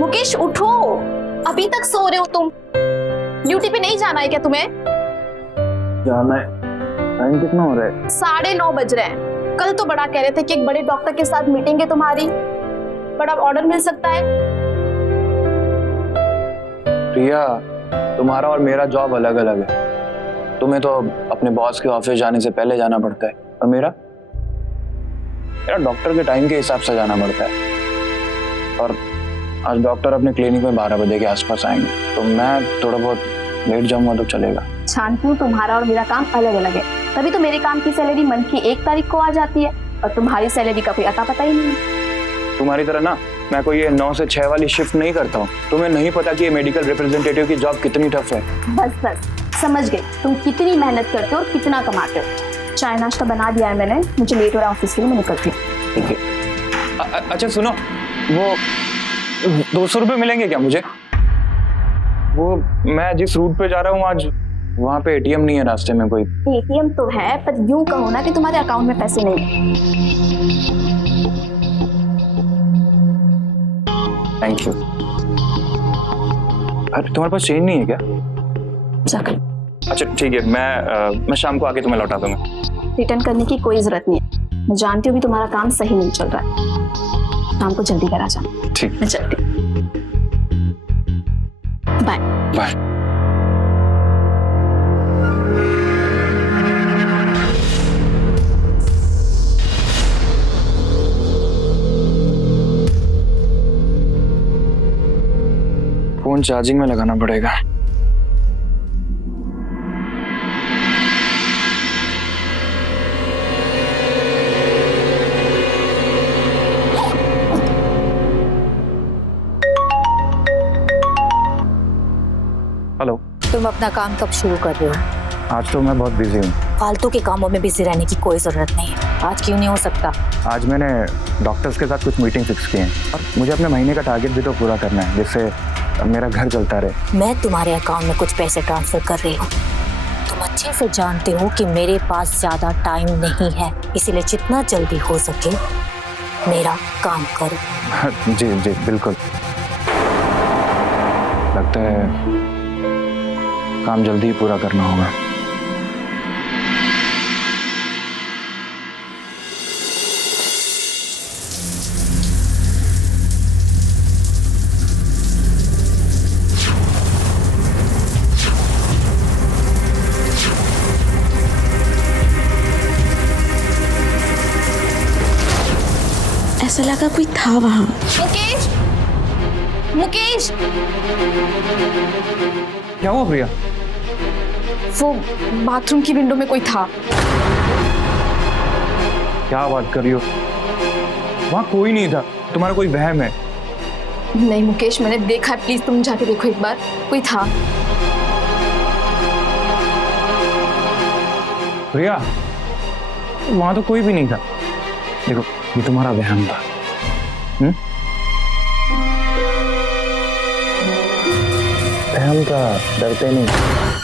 मुकेश उठो, अभी तक सो रहे हो तुम। ड्यूटी पे नहीं जाना है क्या तुम्हें? जाना है। टाइम कितना हो रहा है? 9:30 बज रहे हैं। कल तो बड़ा कह रहे थे कि एक बड़े डॉक्टर के साथ मीटिंग है तुम्हारी, बड़ा ऑर्डर मिल सकता है। प्रिया, तुम्हारा और मेरा जॉब अलग अलग है। तुम्हें तो अपने बॉस के ऑफिस जाने से पहले जाना पड़ता है और मेरा डॉक्टर के टाइम के हिसाब से जाना पड़ता है। और आज डॉक्टर अपने क्लिनिक में 12 बजे के आसपास आएंगे, तो मैं थोड़ा बहुत लेट जाऊंगा तो चलेगा। शांति, तुम्हारा और मेरा काम अलग अलग है, तभी तो मेरे काम की सैलरी मंथ की 1 तारीख को आ जाती है और तुम्हारी सैलरी का कोई अता पता ही नहीं है। तुम्हारी तरह ना मैं कोई ये 9 से 6 वाली शिफ्ट नहीं करता हूँ। तुम्हें नहीं पता कि ये मेडिकल रिप्रेजेंटेटिव की जॉब कितनी टफ है। बस समझ गई तुम कितनी मेहनत करते हो और कितना कमाते हो। चाय नाश्ता बना दिया है मैंने, मुझे लेट हो रहा है ऑफिस के लिए, मैं निकलती हूँ। ठीक है। अच्छा सुनो, वो 200 रुपये मिलेंगे क्या मुझे? वो मैं जिस रूट पे जा रहा हूँ आज, वहाँ पे एटीएम नहीं है रास्ते में कोई। एटीएम तो है, पर यूं कहो ना कि तुम्हारे अकाउंट में पैसे नहीं है। Thank you. अरे तुम्हारे पास चेंज नहीं है क्या? जाकर अच्छा ठीक है, मैं शाम को आके तुम्हें लौटा दूंगा। रिटर्न करने की कोई जरूरत नहीं है, मैं जानती हूँ कि तुम्हारा काम सही नहीं चल रहा है। शाम को जल्दी करा जा। ठीक, मैं चलती हूँ। Bye bye. फोन चार्जिंग में लगाना पड़ेगा। हेलो। तुम अपना काम कब शुरू कर रहे हो? आज तो मैं बहुत बिजी हूँ। फालतू के कामों में बिजी रहने की कोई जरूरत नहीं है। आज क्यों नहीं हो सकता? आज मैंने डॉक्टर्स के साथ कुछ मीटिंग फिक्स की है और मुझे अपने महीने का टारगेट भी तो पूरा करना है, जिससे मेरा घर चलता रहे। मैं तुम्हारे अकाउंट में कुछ पैसे ट्रांसफर कर रही हूँ। तुम अच्छे से जानते हो कि मेरे पास ज्यादा टाइम नहीं है, इसीलिए जितना जल्दी हो सके मेरा काम करो। जी जी बिल्कुल। लगता है काम जल्दी ही पूरा करना होगा। ऐसा लगा कोई था वहां। मुकेश, मुकेश! क्या हुआ प्रिया? वो बाथरूम की विंडो में कोई था। क्या बात कर रही हो? वहां कोई नहीं था, तुम्हारा कोई वहम है। नहीं मुकेश, मैंने देखा है, प्लीज तुम जाके देखो एक बार, कोई था। प्रिया, वहां तो कोई भी नहीं था। देखो ये तुम्हारा वहम था। वहम था, डरते नहीं।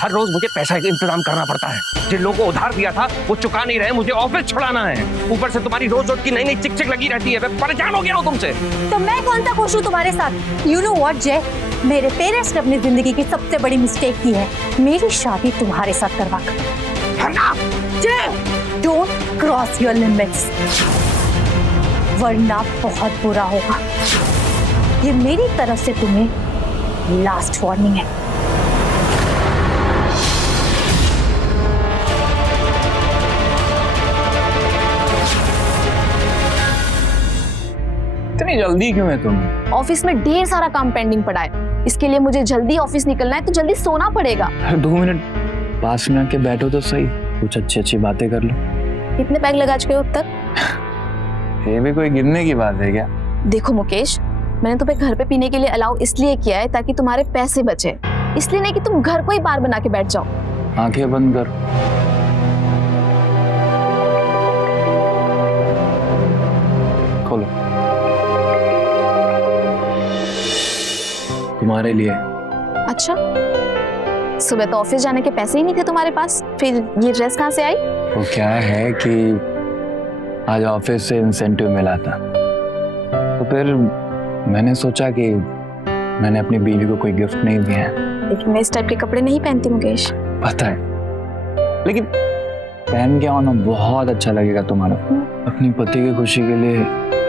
हर रोज मुझे पैसा का इंतजाम करना पड़ता है। जिन लोगों को उधार दिया था वो चुका नहीं रहे, मुझे ऑफिस छुड़ाना है। ऊपर से तुम्हारी रोज रोज की नई नई चिक चिक लगी रहती है। मैं परेशान हो गया हूँ तुमसे। तो मैं कौन सा खुश हूँ तुम्हारे साथ? यू नो व्हाट जय, मेरे पेरेंट्स ने अपनी जिंदगी की सबसे बड़ी मिस्टेक की है, मेरी शादी तुम्हारे साथ करवा कर। जय, डोंट क्रॉस योर लिमिट्स, वरना बहुत बुरा होगा। ये मेरी तरफ से तुम्हें लास्ट वार्निंग है। इतनी जल्दी क्यों है तुम्हें? ऑफिस में ढेर सारा काम पेंडिंग पड़ा है, इसके लिए मुझे जल्दी ऑफिस निकलना है, तो जल्दी सोना पड़ेगा। 2 मिनट पास में आके बैठो तो सही, कुछ अच्छी अच्छी बातें कर लो। कितने पैक लगा चुके हो अब तक? ये भी कोई गिरने की बात है क्या? देखो मुकेश, मैंने तुम्हें घर पे पीने के लिए अलाउ इसलिए किया है ताकि तुम्हारे पैसे बचे, इसलिए नहीं कि तुम घर को ही बार बना के बैठ जाओ। आंखें बंद कर। खोलो। तुम्हारे लिए। अच्छा, सुबह तो ऑफिस जाने के पैसे ही नहीं थे तुम्हारे पास, फिर ये ड्रेस कहाँ से आई? वो क्या है कि आज ऑफिस से इंसेंटिव मिला था, तो फिर मैंने सोचा कि मैंने अपनी बीवी को कोई गिफ्ट नहीं दिया है। लेकिन मैं इस टाइप के कपड़े नहीं पहनती मुकेश। पता है, लेकिन पहन के आना बहुत अच्छा लगेगा तुम्हारा। अपनी पति की खुशी के लिए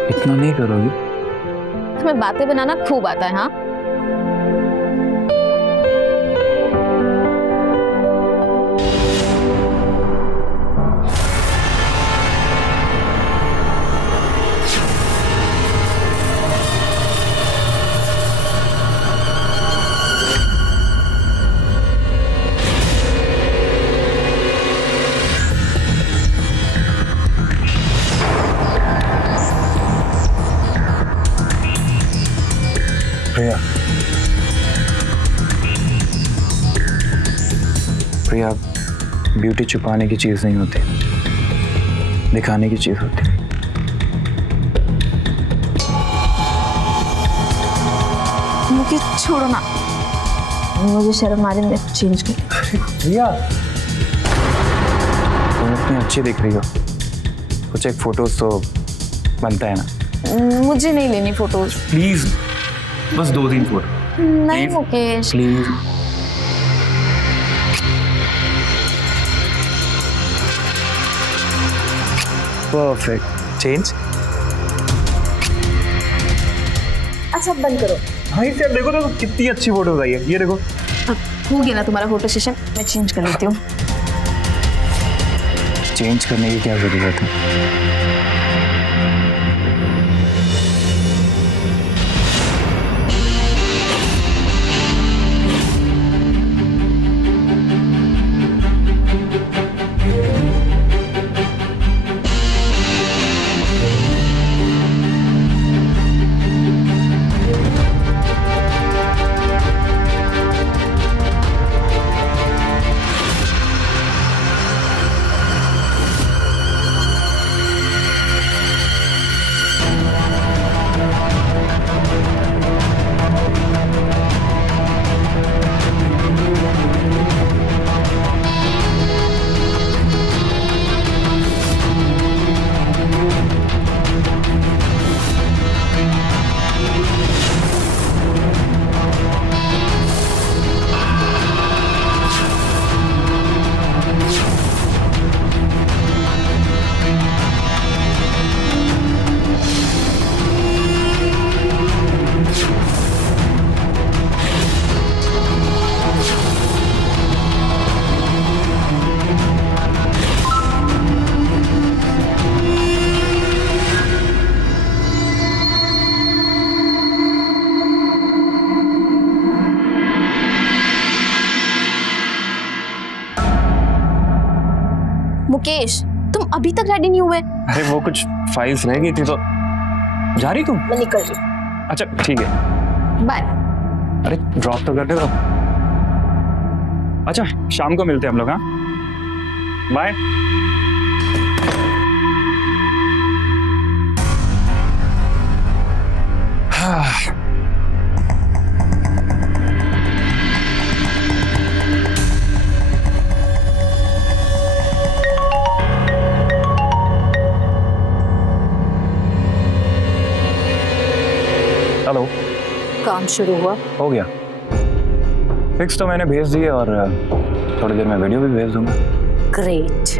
इतना नहीं करोगी? तुम्हें बातें बनाना खूब आता है। हाँ, प्रिया, प्रिया, ब्यूटी छुपाने की चीज नहीं होती, दिखाने की चीज होती। मुकेश छोड़ो ना, मुझे शर्म आ रही है, मैं चेंज कर। प्रिया, तुम इतनी अच्छी दिख रही हो, कुछ एक फोटोज तो बनता है ना? मुझे नहीं लेनी फोटोज। प्लीज, बस 2-3 फोटो नहीं मुकेश। प्लीज। परफेक्ट। चेंज। अच्छा बंद करो। हाँ इसे देखो तो कितनी अच्छी फोटोज आई है, ये देखो। अब हो गया ना तुम्हारा फोटो सेशन, मैं चेंज कर लेती हूँ। चेंज करने की क्या जरूरत है? मुकेश, तुम अभी तक रेडी नहीं हुए? अरे वो कुछ फाइल्स रह गई थी तो। जा रही तुम? मैं निकल रही। अच्छा ठीक है, बाय। अरे ड्रॉप तो कर दे दो। अच्छा शाम को मिलते हैं हम लोग। हाँ बाय। हेलो, काम शुरू हुआ? हो गया फिक्स तो मैंने भेज दिए और थोड़ी देर में वीडियो भी भेज दूंगा। ग्रेट।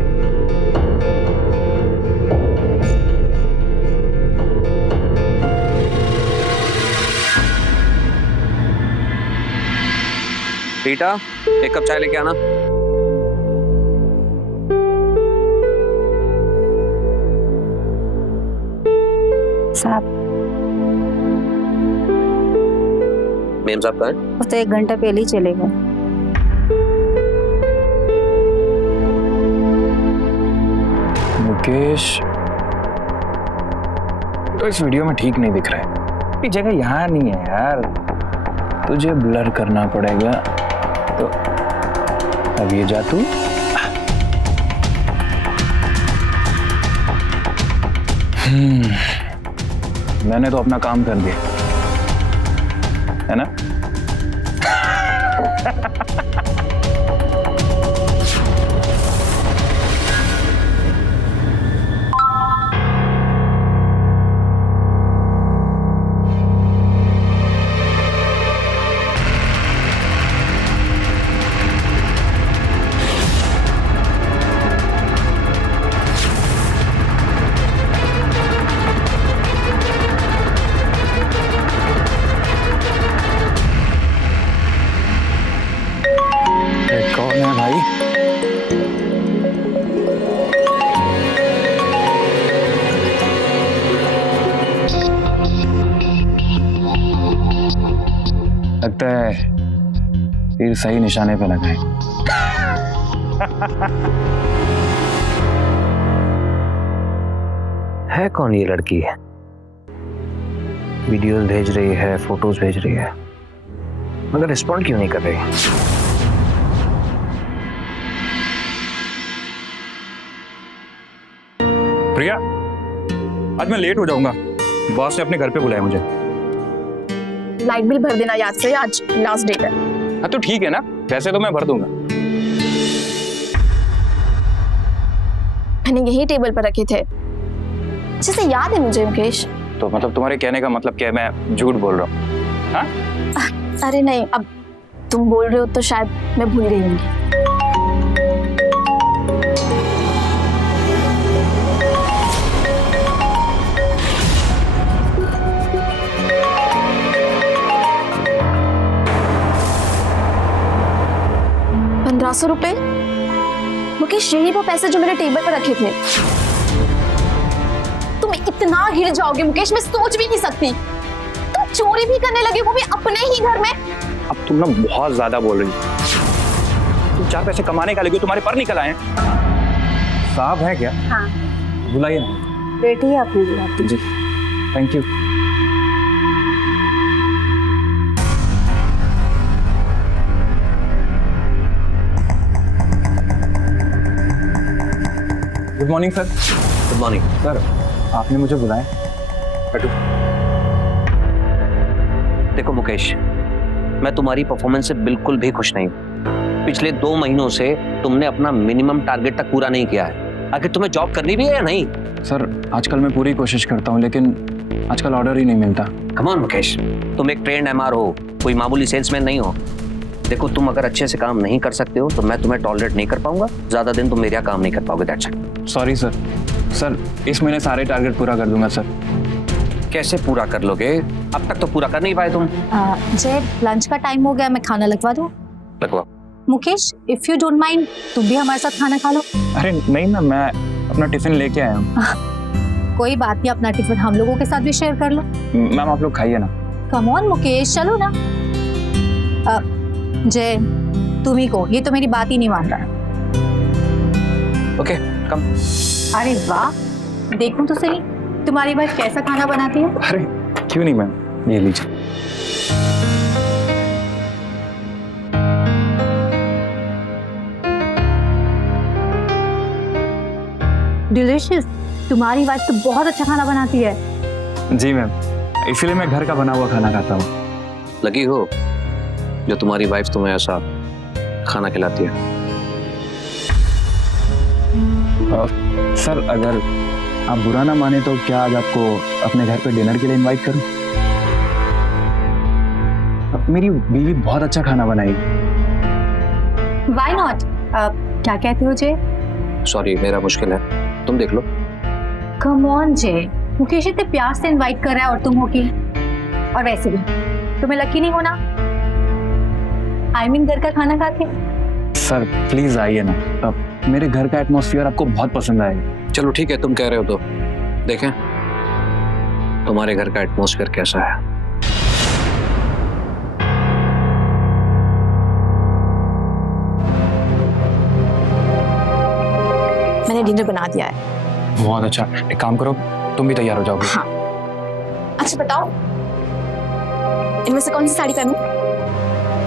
बेटा एक कप चाय लेके आना। साहब, मेम साहब कहाँ हैं? वो तो 1 घंटा पहले ही चले गए। मुकेश तो इस वीडियो में ठीक नहीं दिख रहा है। ये जगह यहाँ नहीं है यार, तुझे ब्लर करना पड़ेगा। तो अब ये जा तू। मैंने तो अपना काम कर दिया है ना। लगता है तीर सही निशाने पे लगा है। है कौन ये लड़की? वीडियोस भेज रही है, फोटोज भेज रही है, मगर रिस्पॉन्ड क्यों नहीं कर रही? प्रिया, आज मैं लेट हो जाऊंगा। बॉस ने अपने घर पे बुलाया मुझे। लाइट बिल भर देना याद से, आज लास्ट डेट है। हाँ तो ठीक है ना, पैसे तो मैं भर दूंगा। मैंने यही टेबल पर रखे थे, अच्छे से याद है मुझे मुकेश। तो मतलब तुम्हारे कहने का मतलब क्या है, मैं झूठ बोल रहा हूँ? हाँ? अरे नहीं, अब तुम बोल रहे हो तो शायद मैं भूल गई होंगी। ₹1500? मुकेश, यही वो पैसे जो मेरे टेबल पर रखे थे। तुम इतना गिर जाओगे मुकेश, मैं सोच भी नहीं सकती। तुम चोरी भी करने लगे, वो भी अपने ही घर में। अब तुम ना बहुत ज्यादा बोल रही हो। तुम 4 पैसे कमाने का लगे, तुम्हारे पर निकल आए। साहब है क्या? हाँ, बुलाइए ना। बेटी है अपनी बुलाती। जी, thank you. Good morning sir. Good morning sir, आपने मुझे बुलाया। बैठो। देखो मुकेश, मैं तुम्हारी परफॉर्मेंस से बिल्कुल भी खुश नहीं हूँ। पिछले 2 महीनों से तुमने अपना मिनिमम टारगेट तक पूरा नहीं किया है। आखिर तुम्हें जॉब करनी भी है या नहीं? सर, आजकल मैं पूरी कोशिश करता हूँ, लेकिन आजकल ऑर्डर ही नहीं मिलता। कम ऑन मुकेश, तुम एक ट्रेंड एमआर हो, कोई मामूली सेल्समैन नहीं हो। देखो, तुम अगर अच्छे से काम नहीं कर सकते हो तो मैं तुम्हें टॉलरेट नहीं कर पाऊंगा। ज्यादा दिन तुम मेरे यहाँ काम नहीं कर पाओगे। That's it. Sorry sir. Sir, इस महीने सारे टारगेट पूरा कर दूंगा सर। कैसे पूरा कर लोगे? अब तक तो पूरा कर नहीं पाए तुम। जय, लंच का टाइम हो गया, मैं खाना लगवा दूं? लगवा। Mukesh, if you don't mind, तुम भी हमारे साथ खाना खा लो। अरे नहीं ना, मैं अपना टिफिन लेके आया हूँ। कोई बात नहीं, अपना टिफिन हम लोगों के साथ भी शेयर कर लो। मैम, आप लोग खाइए ना। कम ऑन मुकेश, चलो ना। जय, तुम ही को, ये तो मेरी बात ही नहीं मान रहा। ओके, कम। अरे वाह, देखूं तो सही तुम्हारी वाइफ कैसा खाना बनाती है। अरे क्यों नहीं मैम, ये लीजिए। डिलीशियस, तुम्हारी वाइफ तो बहुत अच्छा खाना बनाती है। जी मैम, इसीलिए मैं घर का बना हुआ खाना खाता हूँ। लगी हो जो तुम्हारी वाइफ तुम्हें ऐसा खाना खिलाती है। सर, अगर आप बुरा ना माने तो क्या आज आपको अपने घर पे डिनर के लिए इनवाइट करूं? मेरी बीवी बहुत अच्छा खाना बनाएगी। Why not? क्या कहते हो जय? सॉरी, मेरा मुश्किल है, तुम देख लो। कम ऑन जय, मुकेश इतने प्यार से इनवाइट कर रहा है और तुम हो की। और वैसे भी तुम्हें लकी नहीं होना, आई मीन घर का खाना खा के। सर प्लीज आइए ना, मेरे घर का एटमॉस्फेयर आपको बहुत पसंद आएगा। चलो ठीक है, तुम कह रहे हो तो देखें तुम्हारे घर का एटमॉस्फेयर कैसा है। मैंने डिनर बना दिया है। बहुत अच्छा, एक काम करो, तुम भी तैयार हो जाओगे। हाँ। अच्छा बताओ, इनमें से कौन सी साड़ी पहनूं?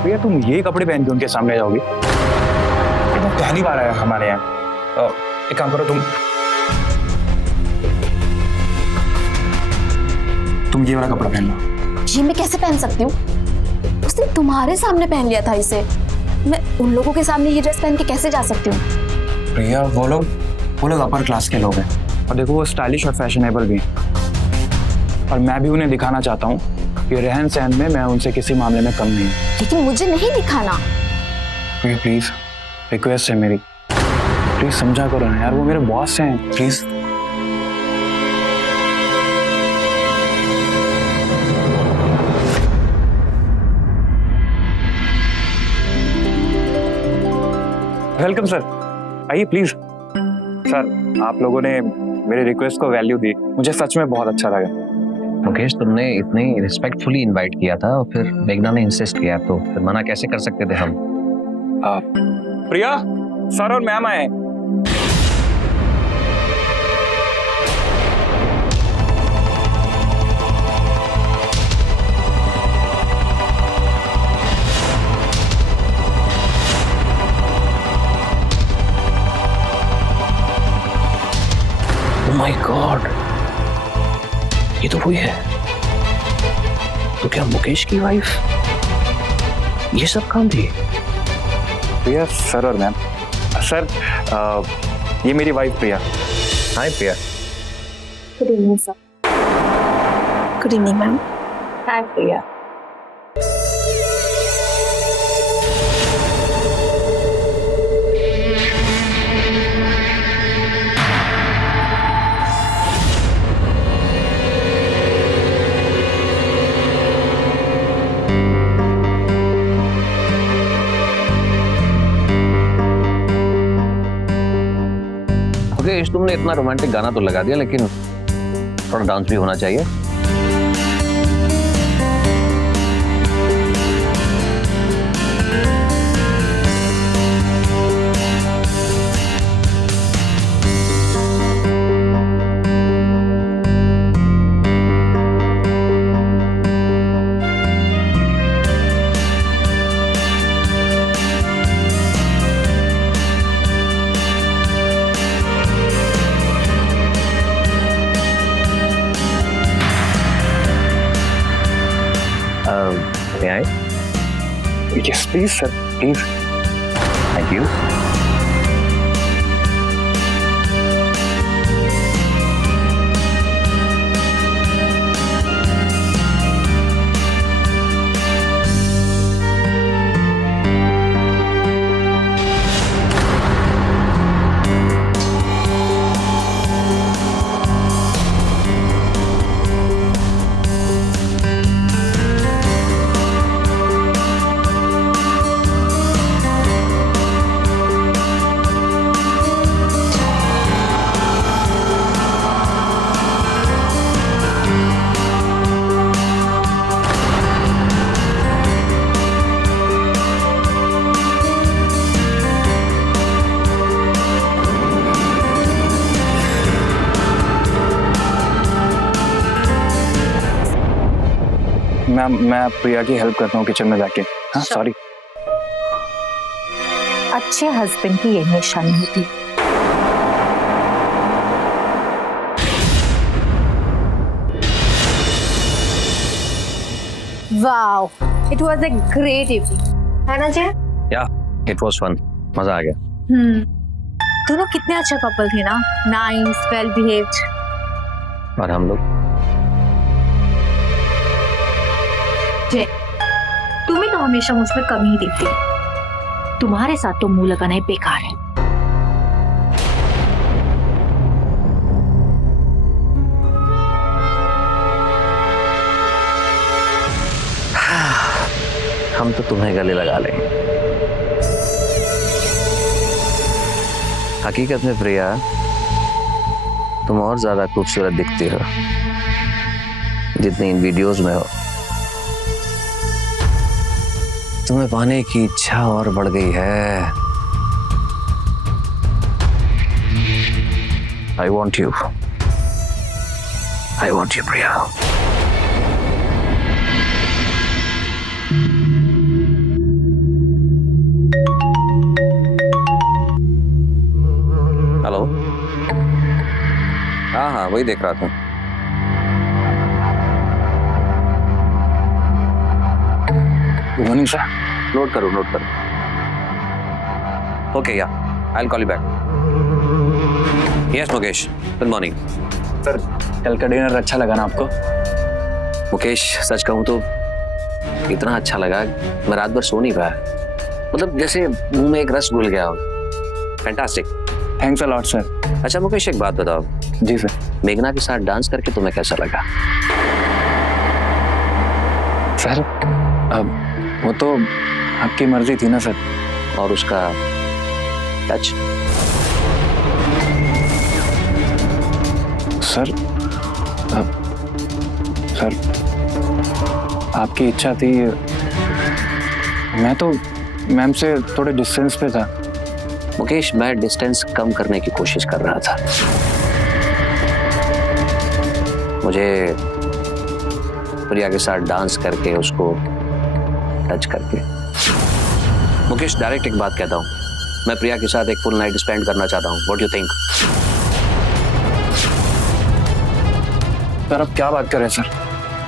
भैया, तुम ये कपड़े पहन के उनके सामने जाओगी? वो पहली बार आया हमारे यहाँ। एक काम करो, तुम ये वाला कपड़ा पहन लो। ये मैं कैसे पहन सकती हूँ? उसने तुम्हारे सामने पहन लिया था इसे। मैं उन लोगों के सामने ये ड्रेस पहन के कैसे जा सकती हूँ? भैया, वो लोग अपर क्लास के लोग हैं, और देखो वो स्टाइलिश और फैशनेबल भी हैं। और मैं भी उन्हें दिखाना चाहता हूँ कि रहन सहन में मैं उनसे किसी मामले में कम नहीं। लेकिन मुझे नहीं दिखाना। भैया प्लीज, रिक्वेस्ट है मेरी, प्लीज समझा करो ना यार, वो मेरे बॉस हैं, प्लीज। वेलकम सर, आइए प्लीज। सर, आप लोगों ने मेरे रिक्वेस्ट को वैल्यू दी, मुझे सच में बहुत अच्छा लगा। मुकेश, तुमने इतनी रिस्पेक्टफुली इनवाइट किया था और फिर मेघना ने इंसिस्ट किया, तो फिर मना कैसे कर सकते थे हम? प्रिया, सर और मैम आए हैं। Oh my God, ये तो वही है। तो क्या मुकेश की वाइफ ये सब काम थी? प्रिया, सर और मैम। सर, ये मेरी wife Priya. Hi Priya. Good evening sir. Good evening ma'am. Hi Priya. Mukesh, तुमने इतना रोमांटिक गाना तो लगा दिया, लेकिन थोड़ा डांस भी होना चाहिए। May I? Yes, please, sir. Please. Thank you. मैं प्रिया की हेल्प करता हूँ किचन में जाके। हाँ, सॉरी। अच्छे हस्बैंड की यही निशानी होती है। Wow, it was a great evening, है ना जय? या, इट वाज फन। मजा आ गया। दोनों कितने अच्छे कपल थे ना, नाइस, वेल बिहेव्ड। और हम लोग जय, तुम्हें तो हमेशा मुझ में कमी ही दिखती है। तुम्हारे साथ तो मुंह लगाना ही बेकार है। हम तो तुम्हें गले लगा लेंगे। हकीकत में प्रिया, तुम और ज्यादा खूबसूरत दिखती हो जितनी इन वीडियोस में हो। तुम्हें पाने की इच्छा और बढ़ गई है। I want you. I want you, Priya. Hello. हाँ हाँ, वही देख रहा था। Good morning sir. नोट करो। ओके, या, I'll call you back. Yes, Mukesh, good morning. Sir, कल का डिनर अच्छा लगा ना आपको? मुकेश, सच कहूँ तो इतना अच्छा लगा, मैं रात भर सो नहीं पाया। मतलब जैसे मुंह में एक रस घुल गया हो। Fantastic. Thanks a lot sir. अच्छा मुकेश, एक बात बताओ। जी सर। मेघना के साथ डांस करके तुम्हें कैसा लगा? सर, अब वो तो आपकी मर्जी थी ना सर। और उसका टच? सर, सर आपकी इच्छा थी, मैं तो मैम से थोड़े डिस्टेंस पे था। मुकेश, मैं डिस्टेंस कम करने की कोशिश कर रहा था। मुझे प्रिया के साथ डांस करके, उसको टच करके। मुकेश, डायरेक्ट एक बात कहता हूँ, मैं प्रिया के साथ एक फुल नाइट स्पेंड करना चाहता हूँ। What do you think? Sir आप क्या बात कर रहे हैं सर,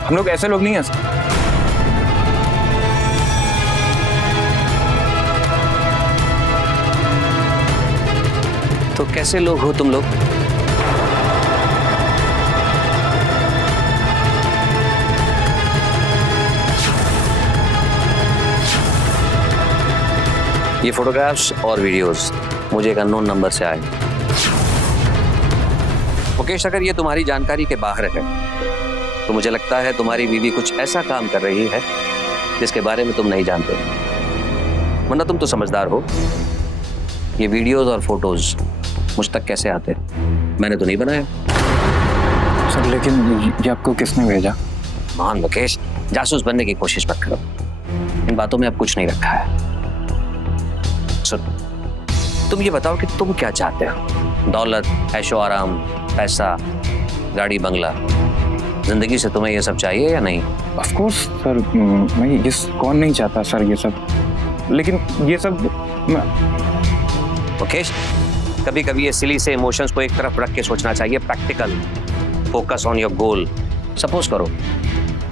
हम लोग ऐसे लोग नहीं हैं सर। तो कैसे लोग हो तुम लोग? ये फोटोग्राफ्स और वीडियोस मुझे एक अननोन नंबर से आए। मुकेश, अगर ये तुम्हारी जानकारी के बाहर है तो मुझे लगता है तुम्हारी बीवी कुछ ऐसा काम कर रही है जिसके बारे में तुम नहीं जानते, वरना तुम तो समझदार हो। ये वीडियोस और फोटोज मुझ तक कैसे आते? मैंने तो नहीं बनाया। सर लेकिन ये आपको किसने भेजा? मान मुकेश, जासूस बनने की कोशिश मत करो। इन बातों में अब कुछ नहीं रखा है। सुन, तुम ये बताओ कि तुम क्या चाहते हो? दौलत, ऐशो आराम, पैसा, गाड़ी बंगला, जिंदगी से तुम्हें ये सब चाहिए या नहीं? ऑफ कोर्स सर, मैं ये कौन नहीं चाहता सर ये सब, लेकिन ये सब मुकेश, कभी कभी ये सिली से इमोशंस को एक तरफ रख के सोचना चाहिए। Practical, focus on your goal. Suppose करो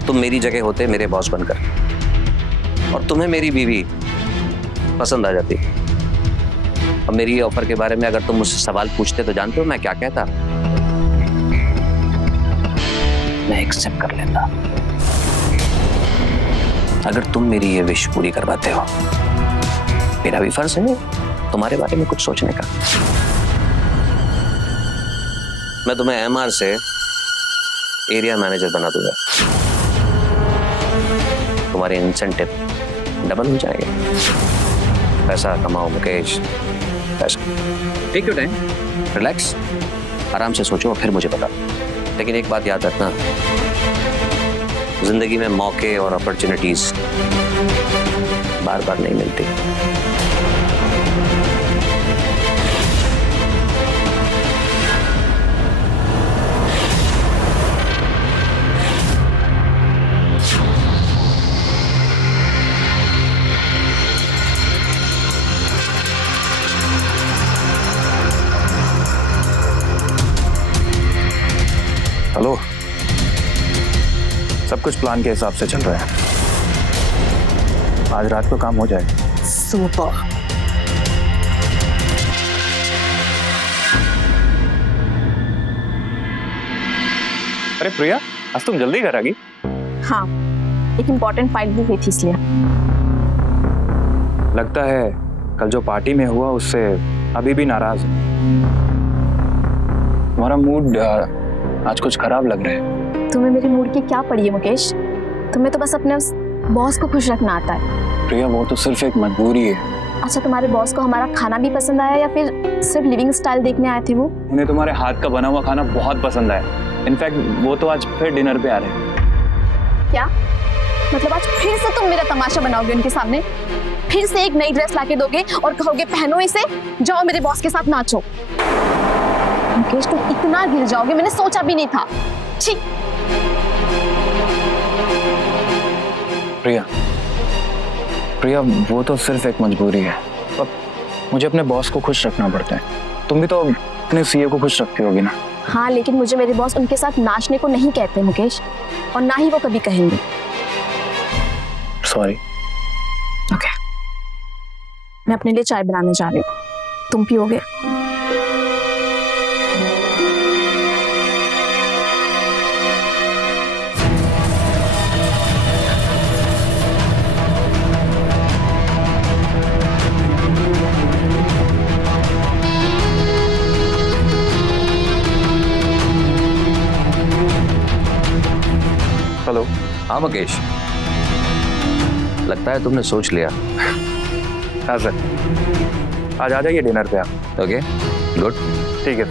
तुम मेरी जगह होते मेरे बॉस बनकर, और तुम्हें मेरी बीवी पसंद आ जाती। अब मेरी ऑफर के बारे में अगर तुम मुझसे सवाल पूछते तो जानते हो मैं क्या कहता? मैं एक्सेप्ट कर लेता। अगर तुम मेरी ये विश पूरी करवाते हो, मेरा भी फर्ज है तुम्हारे बारे में कुछ सोचने का। मैं तुम्हें एमआर से एरिया मैनेजर बना दूंगा। तुम्हारे इंसेंटिव डबल हो जाएंगे। पैसा कमाओ मुकेश, पैसा। टेक योर टाइम, रिलैक्स, आराम से सोचो और फिर मुझे बताओ। लेकिन एक बात याद रखना, जिंदगी में मौके और अपॉर्चुनिटीज बार बार नहीं मिलती। हेलो, सब कुछ प्लान के हिसाब से चल रहा है। आज रात को काम हो जाएगा। सुपर। अरे प्रिया, आज तुम जल्दी घर आ गई। हाँ, एक इम्पोर्टेंट फाइल भी हुई थी इसलिए। लगता है कल जो पार्टी में हुआ उससे अभी भी नाराज है। तुम्हारा मूड आज कुछ खराब लग रहा है। तुम्हें मेरे मूड की क्या पड़ी है मुकेश? तुम्हें तो बस अपने उस बॉस को खुश रखना आता है। प्रिया, वो तो सिर्फ एक मजबूरी है। अच्छा, तुम्हारे बॉस को हमारा खाना भी पसंद आया या फिर सिर्फ लिविंग स्टाइल देखने आए थे वो? उन्हें तुम्हारे हाथ का बना हुआ खाना बहुत पसंद आया। इनफैक्ट वो तो आज फिर डिनर पे आ रहे हैं। क्या मतलब आज फिर से तुम मेरा तमाशा बनाओगे उनके सामने? फिर से एक नई ड्रेस लाके दोगे और कहोगे पहनो इसे, जाओ मेरे बॉस के साथ नाचो? मुकेश, तुम इतना गिर जाओगे मैंने सोचा भी नहीं था। छी। प्रिया, प्रिया, वो तो सिर्फ एक मजबूरी है। अब मुझे अपने बॉस को खुश रखना पड़ता है। तुम भी तो अपने सीए को खुश रखती होगी ना? हाँ, लेकिन मुझे मेरे बॉस उनके साथ नाचने को नहीं कहते मुकेश, और ना ही वो कभी कहेंगे। सॉरी। ओके, मैं अपने लिए चाय बनाने जा रही हूँ, तुम पियोगे? हेलो। हाँ मुकेश, लगता है तुमने सोच लिया। हाँ सर, आज आ जाइए डिनर पे आप। Okay, good. ठीक है।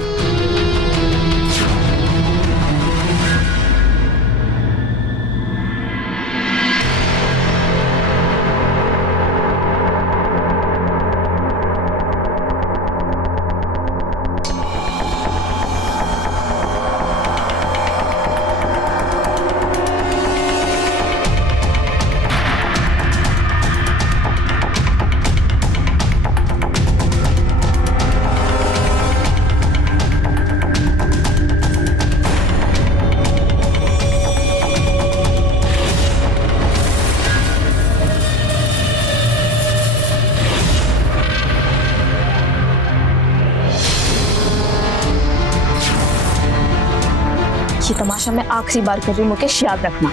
तमाशा मैं आखिरी बार कर रही हूँ मुकेश, याद रखना,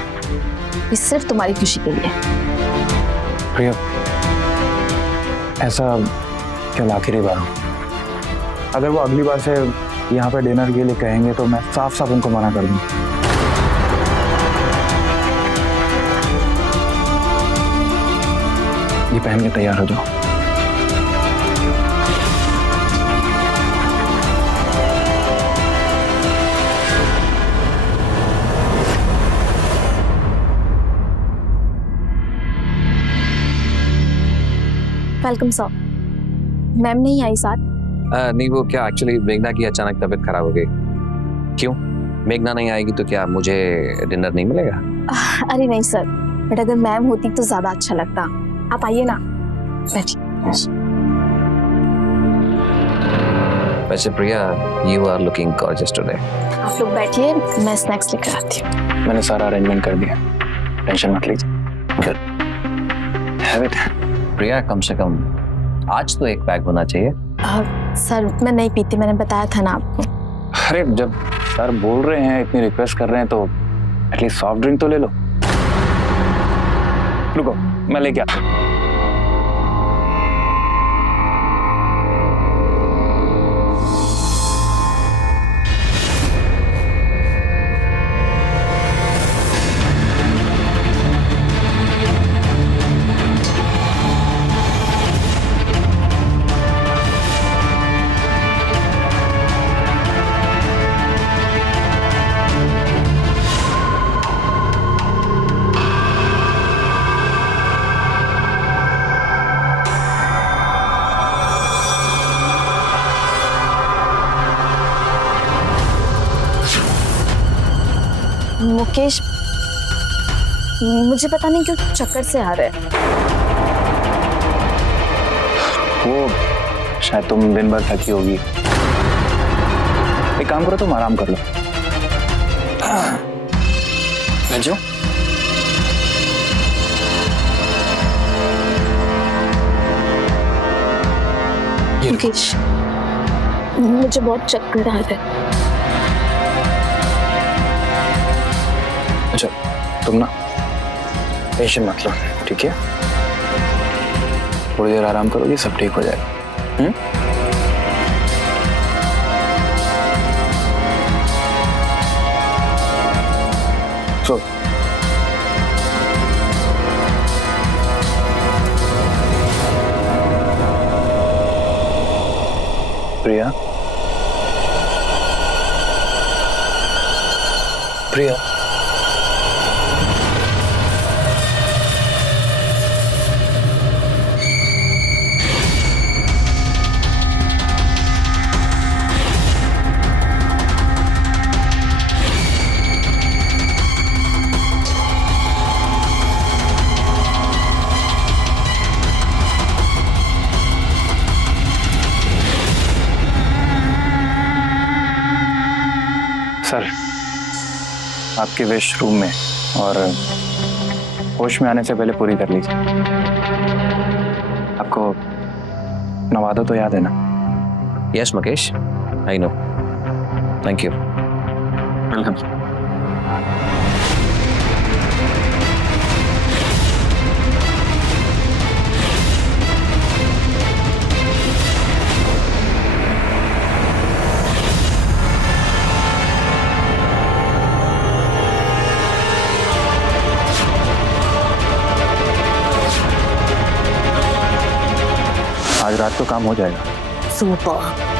ये सिर्फ तुम्हारी खुशी के लिए। प्रिया, ऐसा कल आखिरी बार हो। अगर वो अगली बार से यहाँ पे डिनर के लिए कहेंगे तो मैं साफ साफ उनको मना कर दूँ। ये पहन के तैयार हो जाओ। Welcome sir. मैम नहीं आई साथ? नहीं, वो क्या एक्चुअली मेघना की अचानक तबीयत खराब हो गई। क्यों? मेघना नहीं आएगी तो क्या मुझे डिनर नहीं मिलेगा? अरे नहीं सर, बट अगर मैम होती तो ज्यादा अच्छा लगता। आप आइए ना, बैठिए। वैसे Priya, you are looking gorgeous today. आप लोग बैठिए, मैं स्नैक्स लेकर आती हूँ। मैंने सारा अरेंजमेंट कर दिया, टेंशन मत लीजिए। Have it. प्रिया, कम से कम आज तो एक पैक होना चाहिए। सर मैं नहीं पीती, मैंने बताया था ना आपको। अरे जब सर बोल रहे हैं, इतनी रिक्वेस्ट कर रहे हैं तो एटलीस्ट सॉफ्ट ड्रिंक तो ले लो। रुको, मैं लेके आता हूँ। मुकेश, मुझे पता नहीं क्यों चक्कर से आ रहे हैं। वो शायद तुम दिन भर थकी होगी। एक काम करो, तुम आराम कर लो। बैठ जाओ। मुकेश, मुझे बहुत चक्कर आ रहे हैं। अच्छा, तुम ना टेंशन मत लो, ठीक है? थोड़ी देर आराम करोगी, सब ठीक हो जाएगा। सो प्रिया, प्रिया, सर आपकी विश रूम में, और होश में आने से पहले पूरी कर लीजिए। आपको नवादा तो याद है ना? Yes Mukesh, I know. Thank you. Welcome. आज रात को काम हो जाएगा। सुपर।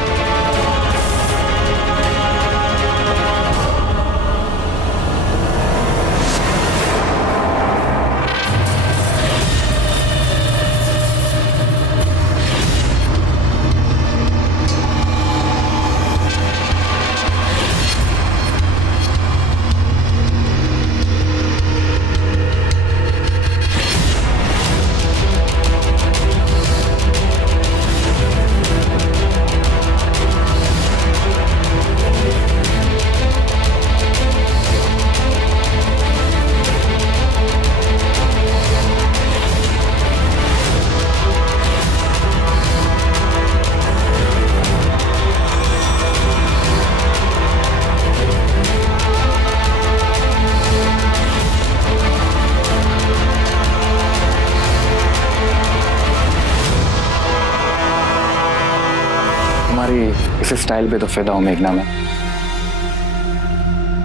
इस स्टाइल पे तो फिदा हूँ मेघना में।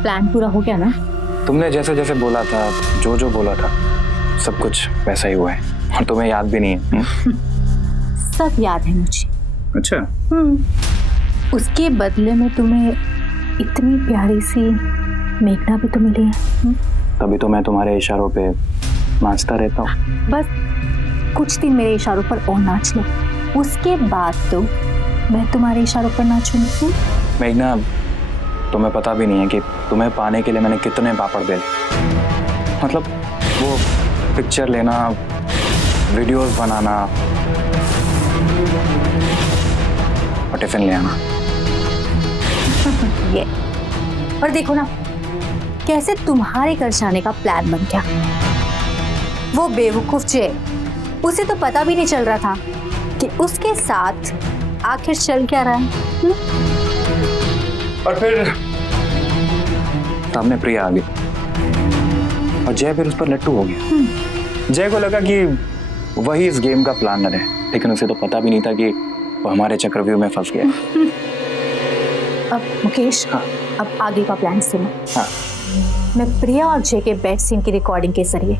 प्लान पूरा हो गया ना? तुमने जैसे जैसे बोला था, जो जो बोला था, सब कुछ वैसा ही हुआ है और तुम्हें याद भी नहीं है। सब याद है मुझे। अच्छा। उसके बदले में तुम्हें इतनी प्यारी सी मेघना भी तो मिली है। तभी तो मैं तुम्हारे इशारों पे नाचता रहता हूँ। बस कुछ दिन मेरे इशारों पर और नाच लो, उसके बाद तो मैं तुम्हारे इशारों पर नाचूंगी। मेघना, तुम्हें पता भी नहीं है कि तुम्हें पाने के लिए मैंने कितने पापड़ बेले। मतलब वो पिक्चर लेना, वीडियोस बनाना और टिफिन ले आना। ये और देखो ना कैसे तुम्हारे घर जाने का प्लान बन गया। वो बेवकूफ जे, उसे तो पता भी नहीं चल रहा था कि उसके साथ आखिर चल क्या रहा है। और फिर सामने प्रिया आ गई और जय फिर उस पर लट्टू हो गया। जय को लगा कि वही इस गेम का प्लानर है, लेकिन उसे तो पता भी नहीं था कि वो हमारे चक्रव्यूह में फंस गया। अब मुकेश, हाँ। अब आगे का प्लान सुनो। हाँ। मैं प्रिया और जय के बेड सीन की रिकॉर्डिंग के जरिए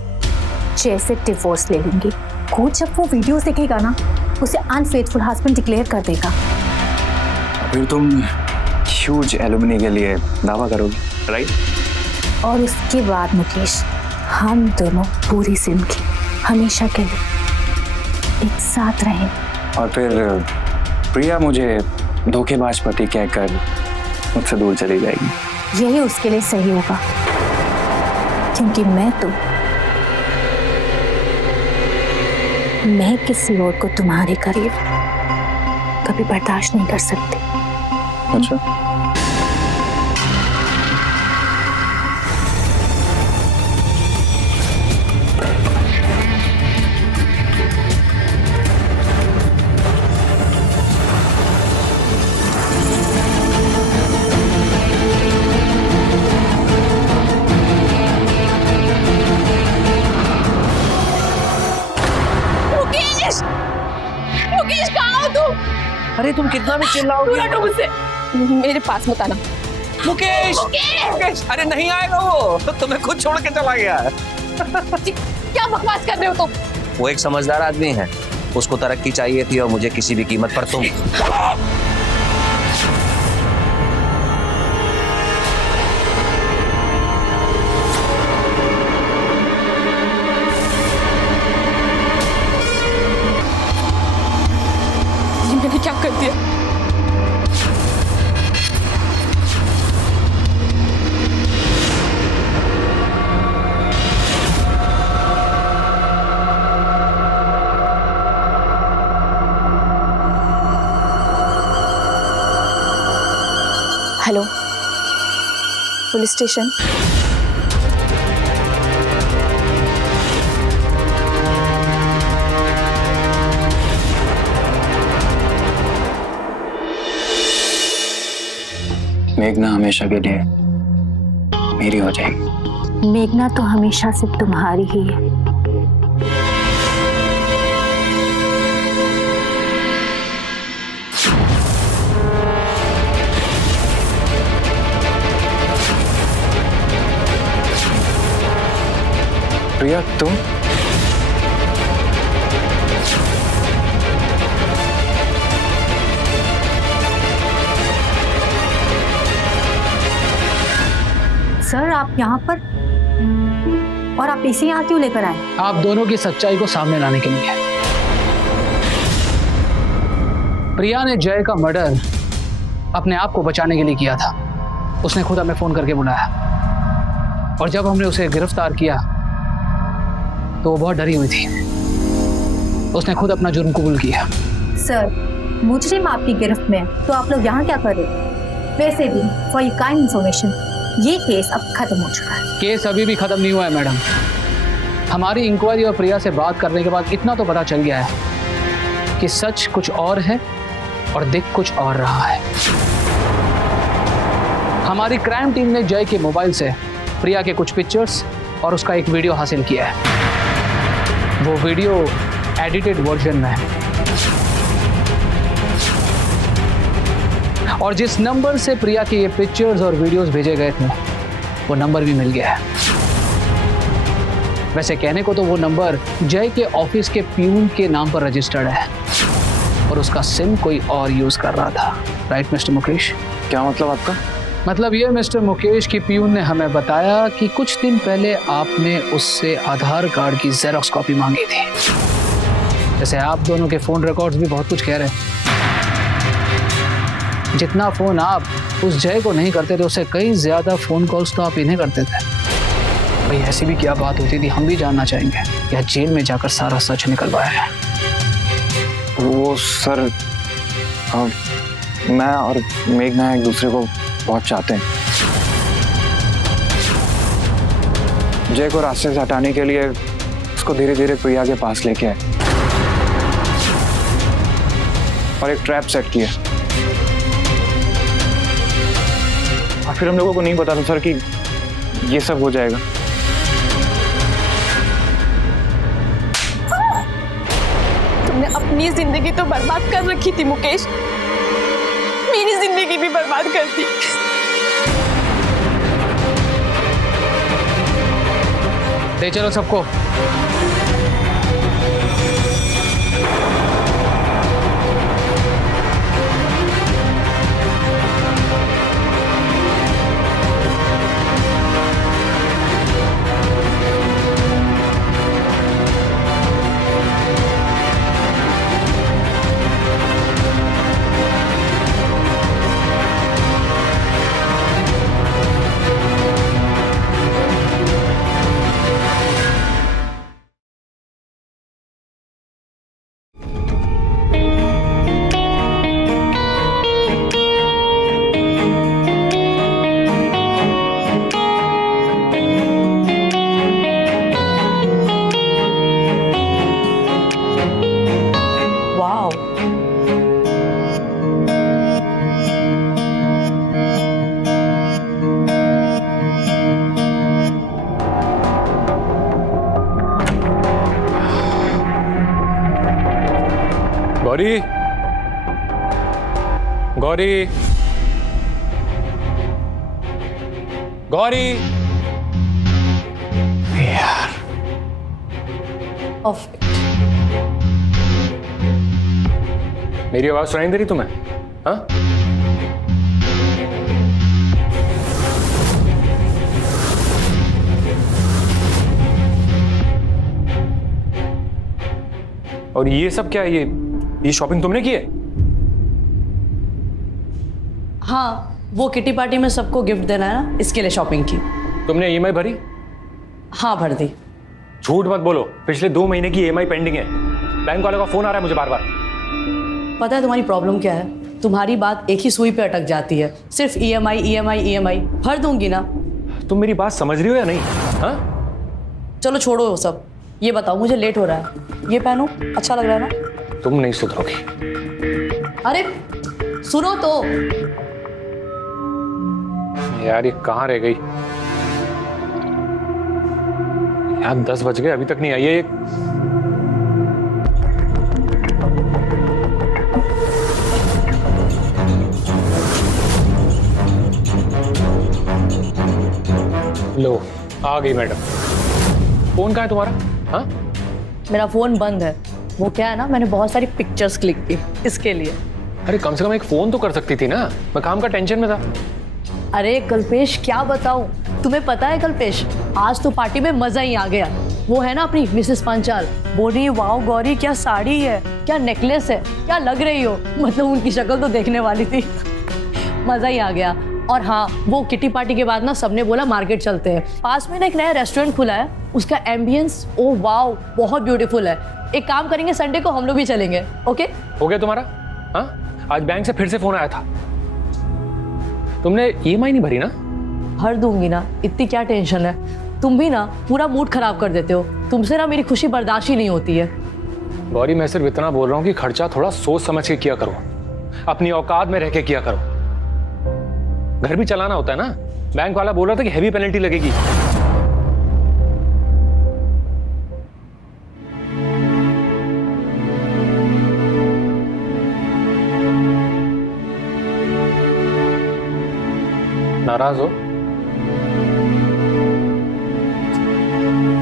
जय से डिवोर्स ले लूंगी। कोच जब वो वीडियो देखेगा ना, उसे अनफेथफुल हस्बैंड डिक्लेयर कर देगा। फिर तुम ह्यूज एलुमनी के लिए दावा करोगी, राइट? और उसके बाद मुकेश, हम दोनों पूरी जिंदगी हमेशा के लिए एक साथ रहें। और फिर प्रिया मुझे धोखेबाज पति कहकर मुझसे दूर चली जाएगी। यही उसके लिए सही होगा, क्योंकि मैं किसी और को तुम्हारे करीब कभी बर्दाश्त नहीं कर सकती। अच्छा। मुकेश कहाँ हो तुम? अरे तुम कितना भी चिल्लाओगे। हटो मुझसे, मेरे पास मत आना। मुकेश, मुकेश, अरे नहीं आएगा वो, तो तुम्हें खुद छोड़ के चला गया है। क्या बकवास कर रहे हो तुम? वो एक समझदार आदमी है, उसको तरक्की चाहिए थी और मुझे किसी भी कीमत पर तुम। मैंने क्या कर दिया? Hello, police station. मेघना हमेशा के लिए मेरी हो जाएगी। मेघना तो हमेशा से तुम्हारी ही है। प्रिया, तुम? सर, आप यहाँ पर, और आप इसे यहाँ क्यों लेकर आए? आप दोनों की सच्चाई को सामने लाने के लिए। प्रिया ने जय का मर्डर अपने आप को बचाने के लिए किया था। उसने खुद हमें फोन करके बुलाया और जब हमने उसे गिरफ्तार किया तो वो बहुत डरी हुई थी। उसने खुद अपना जुर्म कबूल किया। सर, मुजरिम आपकी गिरफ्त में है, तो आप लोग यहाँ क्या कर रहे हो? वैसे भी फॉर योर काइंड इंफॉर्मेशन, ये केस अब खत्म हो चुका है। केस अभी भी खत्म नहीं हुआ है मैडम। हमारी इंक्वायरी और प्रिया से बात करने के बाद इतना तो पता चल गया है कि सच कुछ और है और दिख कुछ और रहा है। हमारी क्राइम टीम ने जय के मोबाइल से प्रिया के कुछ पिक्चर्स और उसका एक वीडियो हासिल किया है। वो वीडियो एडिटेड वर्जन में है। और जिस नंबर से प्रिया के ये पिक्चर्स और वीडियोस भेजे गए थे वो नंबर भी मिल गया है। वैसे कहने को तो वो नंबर जय के ऑफिस के प्यून के नाम पर रजिस्टर्ड है और उसका सिम कोई और यूज कर रहा था। Right mister Mukesh? क्या मतलब आपका? मतलब ये मिस्टर मुकेश की प्यून ने हमें बताया कि कुछ दिन पहले आपने उससे आधार कार्ड की जेरॉक्स कॉपी मांगी थी। जैसे आप दोनों के फोन रिकॉर्ड्स भी बहुत कुछ कह रहे हैं। जितना फोन आप उस जय को नहीं करते थे उससे कई ज्यादा फोन कॉल्स तो आप इन्हें करते थे। भाई ऐसी भी क्या बात होती थी, हम भी जानना चाहेंगे। या जेल में जाकर सारा सच निकलवाया है? वो सर, मैं और मेघना एक दूसरे को बहुत चाहते हैं। जय को रास्ते से हटाने के लिए उसको धीरे धीरे प्रिया के पास लेके आए और एक ट्रैप सेट किया। और फिर हम लोगों को नहीं पता था सर कि ये सब हो जाएगा। तुमने अपनी जिंदगी तो बर्बाद कर रखी थी मुकेश, मेरी जिंदगी भी बर्बाद कर दी। ले चलो सबको। गौरी, गौरी, गौरी। यार मेरी आवाज सुनाई दे रही तुम्हें? हाँ? और ये सब क्या है? ये शॉपिंग तुमने की है? हाँ, वो किटी पार्टी में सबको गिफ्ट देना है ना, इसके लिए शॉपिंग की। तुमने ईएमआई भरी? हाँ, भर दी। झूठ मत बोलो, पिछले 2 महीने की ईएमआई पेंडिंग है। बैंक वाले का फोन आ रहा है मुझे बार बार। पता है तुम्हारी प्रॉब्लम क्या है? तुम्हारी बात एक ही सुई पे अटक जाती है, सिर्फ ईएमआई ईएमआई ईएमआई। भर दूंगी ना। तुम मेरी बात समझ रही हो या नहीं? हाँ? चलो छोड़ो वो सब, ये बताओ मुझे लेट हो रहा है, ये पहनो, अच्छा लग रहा है ना? तुम नहीं सुधरोगी। अरे सुनो तो। यार ये कहाँ रह गई? यार 10 बज गए, अभी तक नहीं आई है ये। लो आ गई मैडम। फोन कहाँ है तुम्हारा? हाँ? मेरा फोन बंद है। वो क्या है ना, मैंने बहुत सारी पिक्चर्स क्लिक की, इसके लिए। अरे कम से कम एक फोन तो कर सकती थी ना, मैं काम का टेंशन में था। अरे कल्पेश क्या बताऊं, तुम्हें पता है कल्पेश, आज तो पार्टी में मजा ही आ गया। वो है ना अपनी मिसेस पंचाल, बोल रही है वाओ गौरी क्या साड़ी है, क्या नेकलेस है, क्या लग रही हो। मतलब उनकी शक्ल तो देखने वाली थी। मजा ही आ गया। और हाँ, वो किटी पार्टी के बाद ना सबने बोला मार्केट चलते हैं। पास में ना एक नया रेस्टोरेंट खुला है, उसका एम्बियंस ओ वाओ बहुत ब्यूटीफुल है। एक काम करेंगे, संडे को हम लोग भी चलेंगे। ओके? हो गया तुम्हारा? हाँ? आज बैंक से फिर से फोन आया था। तुमने ईएमआई नहीं भरी ना? भर दूंगी ना, इतनी क्या टेंशन है। तुम भी ना पूरा मूड खराब कर देते हो, तुमसे ना मेरी खुशी बर्दाश्त ही नहीं होती है। गौरी मैं सिर्फ इतना बोल रहा हूँ कि खर्चा थोड़ा सोच समझ के किया करो, अपनी औकात में रह के किया करो। घर भी चलाना होता है ना। बैंक वाला बोल रहा था कि हेवी पेनल्टी लगेगी। नाराज हो?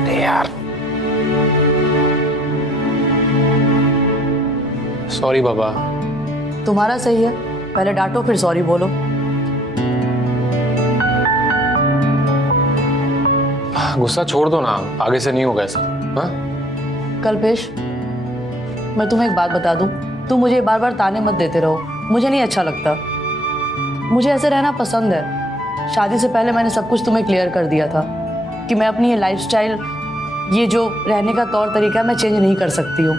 अरे यार, सॉरी बाबा। तुम्हारा सही है, पहले डांटो फिर सॉरी बोलो। गुस्सा छोड़ दो ना, आगे से नहीं होगा ऐसा। हाँ? कल्पेश, मैं तुम्हें एक बात बता दूं, तुम मुझे बार बार ताने मत देते रहो, मुझे नहीं अच्छा लगता। मुझे ऐसे रहना पसंद है। शादी से पहले मैंने सब कुछ तुम्हें क्लियर कर दिया था कि मैं अपनी ये लाइफस्टाइल, ये जो रहने का तौर तरीका मैं चेंज नहीं कर सकती हूँ।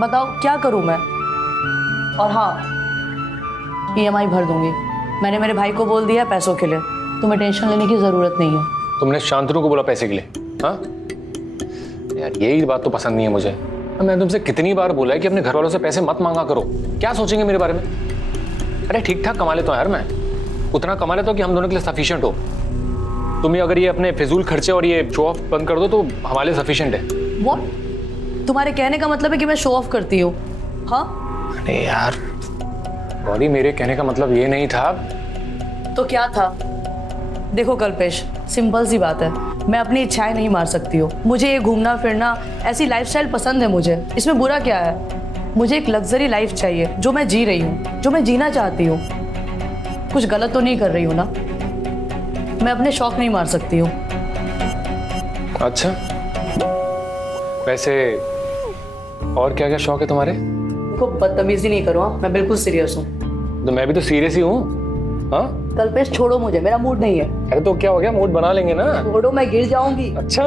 बताओ क्या करूँ मैं? और हाँ, EMI भर दूंगी। मैंने मेरे भाई को बोल दिया पैसों के लिए, तुम्हें टेंशन लेने की ज़रूरत नहीं है। तुमने शांतनु को बोला पैसे के लिए? हाँ यार, यही बात तो पसंद नहीं है मुझे। मैंने तुमसे कितनी बार बोला है कि अपने घर वालों से पैसे मत मांगा करो। क्या सोचेंगे मेरे बारे में? अरे ठीक ठाक कमा लेता हूँ यार, मैं उतना कमा लेता हूँ कि हम दोनों के लिए सफिशिएंट हो। तुम अगर ये अपने फिजूल खर्चे और ये शो ऑफ बंद कर दो तो हमारे लिए सफिशिएंट है। व्हाट? तुम्हारे कहने का मतलब है कि मैं शो ऑफ करती हूँ? हाँ? अरे यार गौरी, मेरे कहने का मतलब ये नहीं था। तो क्या था? देखो कल्पेश, सिंपल सी बात है, मैं अपनी इच्छाएं नहीं मार सकती हूँ। मुझे ये घूमना फिरना, ऐसी लाइफस्टाइल पसंद है मुझे। इसमें बुरा क्या है? मुझे एक लग्जरी लाइफ चाहिए जो मैं जी रही हूँ, जो मैं जीना चाहती हूँ। कुछ गलत तो नहीं कर रही हूँ ना? मैं अपने शौक नहीं मार सकती हूँ। अच्छा, वैसे और क्या क्या शौक है तुम्हारे? देखो बदतमीजी नहीं करो, हाँ? मैं बिल्कुल सीरियस हूँ। तो मैं भी तो सीरियस ही हूँ। हाँ कल्पेश छोड़ो मुझे, मेरा मूड नहीं है। अरे तो क्या हो गया, मूड बना लेंगे ना। छोड़ो, मैं गिर जाऊंगी। अच्छा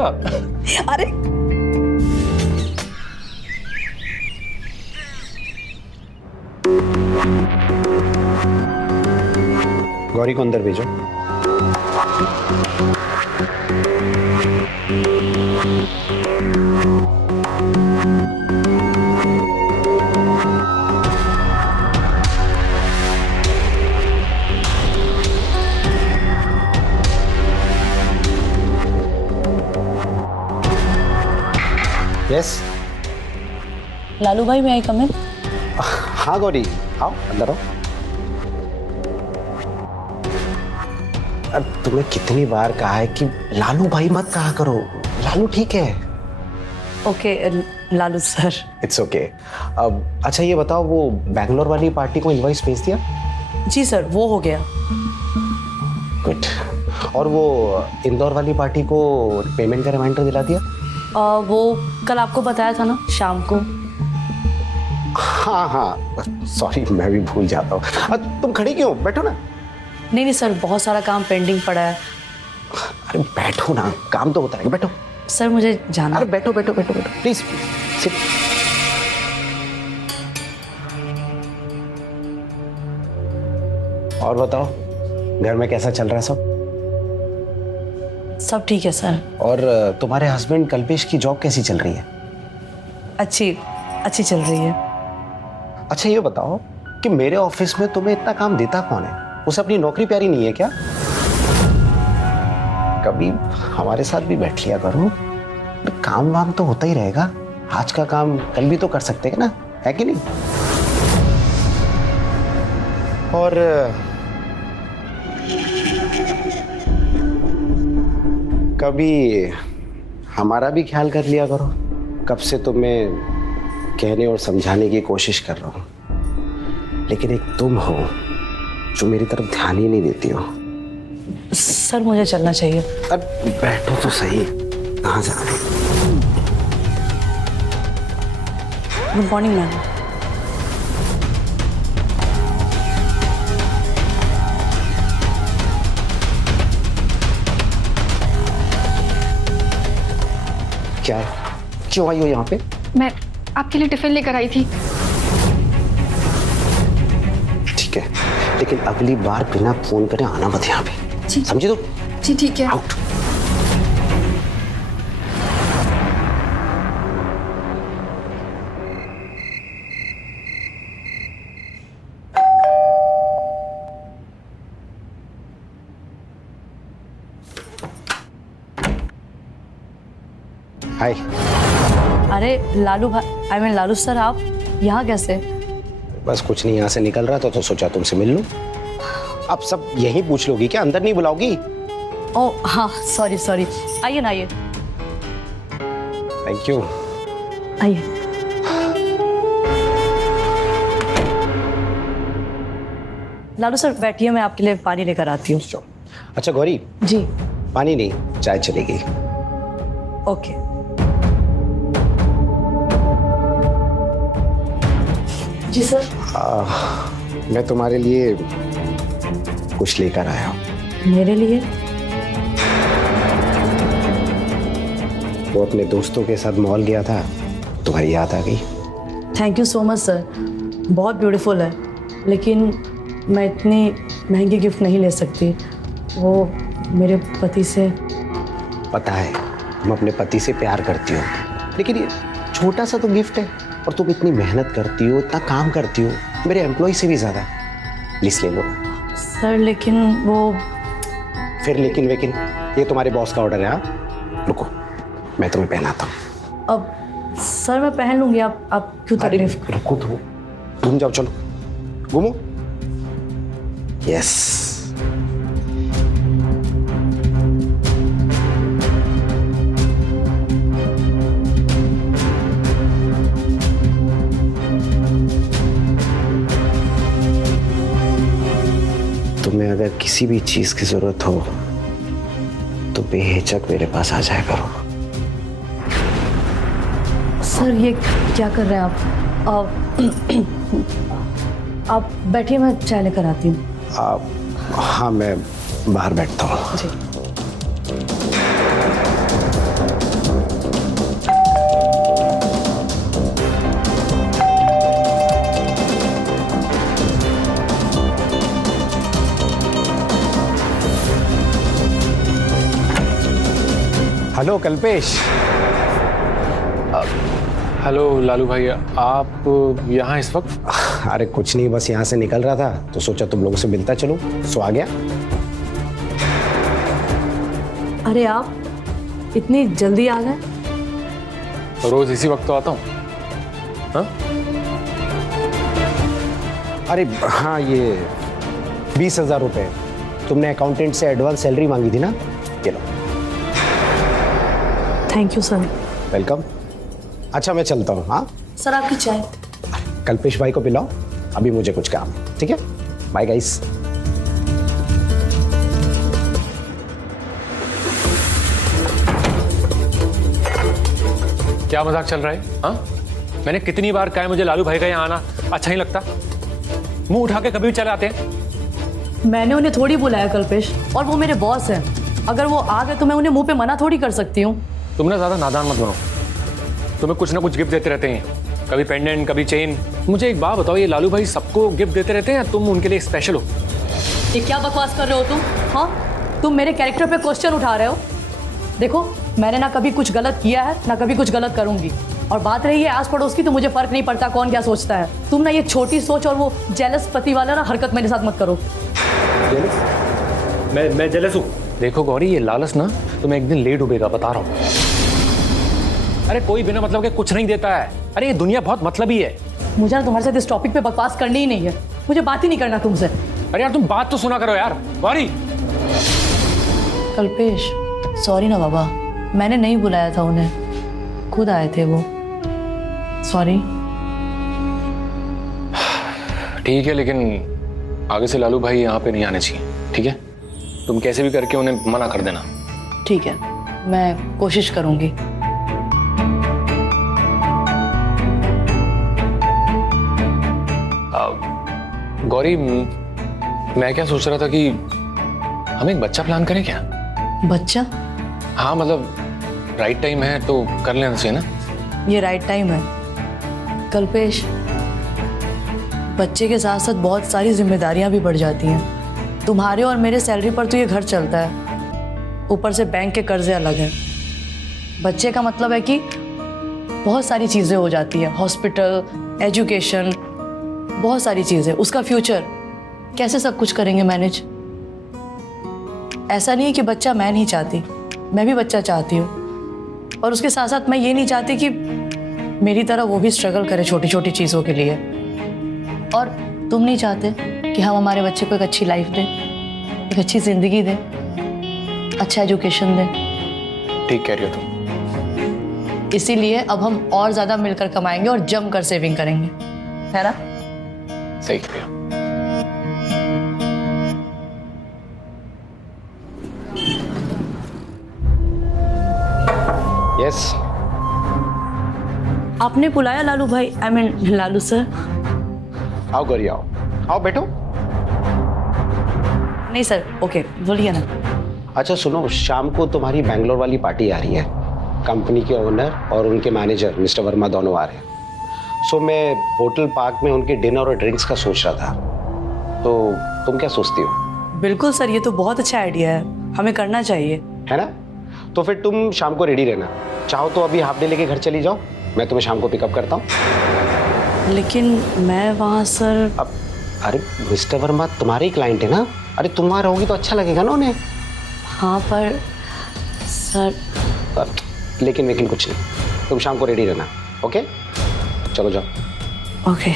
अरे गौरी को अंदर भेजो। यस। लालू भाई, मैं आई कम इन? हाँ गौरी, आओ अंदर आओ। अब तुम्हें कितनी बार कहा है कि लालू भाई मत कहा करो, लालू ठीक है। Okay Lalu sir. It's okay. अब अच्छा ये बताओ, वो बैंगलोर वाली पार्टी को इनवॉइस भेज दिया? जी सर, वो हो गया। गुड। और वो इंदौर वाली पार्टी को पेमेंट का रिमाइंडर दिला दिया? वो कल आपको बताया था ना शाम को। हाँ हाँ सॉरी, मैं भी भूल जाता हूँ। तुम खड़ी क्यों, बैठो ना। नहीं सर, बहुत सारा काम पेंडिंग पड़ा है। अरे बैठो ना, काम तो होता है, बैठो। सर मुझे जाना। अरे बैठो बैठो बैठो बैठो प्लीज सिट। और बताओ, घर में कैसा चल रहा है सब? सब ठीक है सर। और तुम्हारे हस्बैंड कल्पेश की जॉब कैसी चल रही है? अच्छी चल रही है। अच्छा ये बताओ कि मेरे ऑफिस में तुम्हें इतना काम देता कौन है? उसे अपनी नौकरी प्यारी नहीं है क्या? कभी हमारे साथ भी बैठ लिया करो, काम वाम तो होता ही रहेगा। आज का काम कल भी तो कर सकते हैं ना, है कि नहीं? और कभी हमारा भी ख्याल कर लिया करो। कब से तुम्हें कहने और समझाने की कोशिश कर रहा हूं, लेकिन एक तुम हो जो मेरी तरफ ध्यान ही नहीं देती हो। सर मुझे चलना चाहिए। अब बैठो तो सही, कहाँ जा रहे हो? Good morning ma'am. क्या है, क्यों आई हो यहाँ पे? मैं आपके लिए टिफिन लेकर आई थी। ठीक है, लेकिन अगली बार बिना फोन करे आना मत यहाँ पे, समझे? तो जी ठीक है। आउट। हाय। अरे लालू भाई, लालू सर, आप यहाँ कैसे? बस कुछ नहीं, यहाँ से निकल रहा था तो सोचा तुमसे मिल लूं। आप सब यहीं पूछ लोगी क्या, अंदर नहीं बुलाओगी? ओह हाँ, सॉरी सॉरी, आइए ना, आइए थैंक यू। आइए। लालू सर बैठिए, मैं आपके लिए पानी लेकर आती हूँ। अच्छा गौरी, जी पानी नहीं चाय चलेगी। ओके। जी सर। मैं तुम्हारे लिए कुछ लेकर आया हूँ। मेरे लिए? वो अपने दोस्तों के साथ मॉल गया था, तुम्हारी याद आ गई। Thank you so much sir, बहुत ब्यूटीफुल है, लेकिन मैं इतनी महंगी गिफ्ट नहीं ले सकती। वो मेरे पति से। पता है तुम अपने पति से प्यार करती हो, लेकिन ये छोटा सा तो गिफ्ट है, और तुम इतनी मेहनत करती हो, इतना काम करती हो, मेरे एम्प्लॉय से भी ज्यादा। प्लीज ले लो। सर लेकिन वो। फिर लेकिन वेकिन, ये तुम्हारे बॉस का ऑर्डर है। हाँ रुको, मैं तुम्हें पहनाता हूँ। अब सर मैं पहन लूंगी, आप क्यों तकलीफ? रुको तो, घूम जाओ, चलो घूमो। यस। तुम्हें अगर किसी भी चीज की जरूरत हो तो बेहिचक मेरे पास आ जाया करो। सर ये क्या कर रहे हैं आप? आप बैठिए, मैं चाय लेकर आती हूँ। हाँ मैं बाहर बैठता हूँ। जी। हेलो कल्पेश। हेलो लालू भाई, आप यहाँ इस वक्त? अरे कुछ नहीं, बस यहाँ से निकल रहा था तो सोचा तुम लोगों से मिलता चलो, सो आ गया। अरे आप इतनी जल्दी आ गए? रोज इसी वक्त तो आता हूँ। हाँ? अरे हाँ, ये 20,000 रुपए तुमने अकाउंटेंट से एडवांस सैलरी मांगी थी ना, ये लो। Thank you sir. वेलकम। अच्छा मैं चलता हूँ। हाँ सर आपकी चाय। कल्पेश भाई को पिलाओ, अभी मुझे कुछ काम है। ठीक है, बाय गाइस। क्या मजाक चल रहा है? हाँ, मैंने कितनी बार कहा है मुझे लालू भाई का यहाँ आना अच्छा नहीं लगता। मुंह उठा के कभी भी चले आते हैं। मैंने उन्हें थोड़ी बुलाया कल्पेश, और वो मेरे बॉस हैं। अगर वो आ गए तो मैं उन्हें मुंह पे मना थोड़ी कर सकती हूँ। तुम ना ज्यादा नादान मत बनो, तुम्हें कुछ ना कुछ गिफ्ट देते रहते हैं, कभी पेंडेंट कभी चेन। मुझे एक बात बताओ, ये लालू भाई सबको गिफ्ट देते रहते हैं या तुम उनके लिए स्पेशल हो? ये क्या बकवास कर रहे हो तुम? हाँ, तुम मेरे कैरेक्टर पे क्वेश्चन उठा रहे हो। देखो मैंने ना कभी कुछ गलत किया है, ना कभी कुछ गलत करूंगी। और बात रही है आस पड़ोस की, तो मुझे फर्क नहीं पड़ता कौन क्या सोचता है। तुम ना ये छोटी सोच और वो जेलस पति वाला ना हरकत मेरे साथ मत करो। मैं जेलस हूँ? देखो गौरी, ये लालच ना तुम्हें एक दिन लेट डूबेगा, बता रहा हूँ। अरे कोई बिना मतलब के कुछ नहीं देता है। अरे ये दुनिया बहुत मतलबी है। मुझे ना तुम्हारे साथ इस टॉपिक पे बकवास करनी ही नहीं है, मुझे बात ही नहीं करना तुमसे। अरे यार तुम बात तो सुना करो यार। गौरी। कल्पेश सॉरी ना बाबा, मैंने नहीं बुलाया था उन्हें, खुद आए थे वो। सॉरी। ठीक है, लेकिन आगे से लालू भाई यहाँ पे नहीं आने चाहिए, ठीक है? तुम कैसे भी करके उन्हें मना कर देना। ठीक है, मैं कोशिश करूंगी। गौरी, मैं क्या सोच रहा था कि हम एक बच्चा प्लान करें क्या? बच्चा? हाँ मतलब राइट टाइम है तो कर लेना चाहिए ना। ये राइट टाइम है कल्पेश। बच्चे के साथ साथ बहुत सारी जिम्मेदारियां भी बढ़ जाती हैं। तुम्हारे और मेरे सैलरी पर तो ये घर चलता है, ऊपर से बैंक के कर्जे अलग हैं। बच्चे का मतलब है कि बहुत सारी चीज़ें हो जाती हैं, हॉस्पिटल, एजुकेशन, बहुत सारी चीज़ें, उसका फ्यूचर, कैसे सब कुछ करेंगे मैनेज? ऐसा नहीं है कि बच्चा मैं नहीं चाहती, मैं भी बच्चा चाहती हूँ। और उसके साथ साथ मैं ये नहीं चाहती कि मेरी तरह वो भी स्ट्रगल करे छोटी छोटी चीज़ों के लिए। और तुम नहीं चाहते कि हम हमारे बच्चे को एक अच्छी लाइफ दें, एक अच्छी जिंदगी दें, अच्छा एजुकेशन दें। ठीक कह रही हो तुम। इसीलिए अब हम और ज्यादा मिलकर कमाएंगे और जमकर सेविंग करेंगे, है ना? सही कह रही हो। यस। आपने बुलाया लालू भाई, आई मीन लालू सर? आओ गौरी, आओ आओ बैठो। नहीं सर, ओके बोलिए ना। अच्छा सुनो, शाम को तुम्हारी बैंगलोर वाली पार्टी आ रही है। कंपनी के ओनर और उनके मैनेजर मिस्टर वर्मा दोनों आ रहे हैं। सो मैं होटल पार्क में उनके डिनर और ड्रिंक्स का सोच रहा था, तो तुम क्या सोचती हो? बिल्कुल सर, ये तो बहुत अच्छा आइडिया है, हमें करना चाहिए। है ना? तो फिर तुम शाम को रेडी रहना। चाहो तो अभी हाफ डे लेके घर चली जाओ, मैं तुम्हें शाम को पिकअप करता हूँ। लेकिन मैं वहाँ सर। अब अरे मिस्टर वर्मा तुम्हारे ही क्लाइंट है ना, अरे तुम वहाँ रहोगी तो अच्छा लगेगा ना उन्हें। हाँ पर सर। लेकिन कुछ नहीं, तुम शाम को रेडी रहना। ओके चलो जाओ। ओके।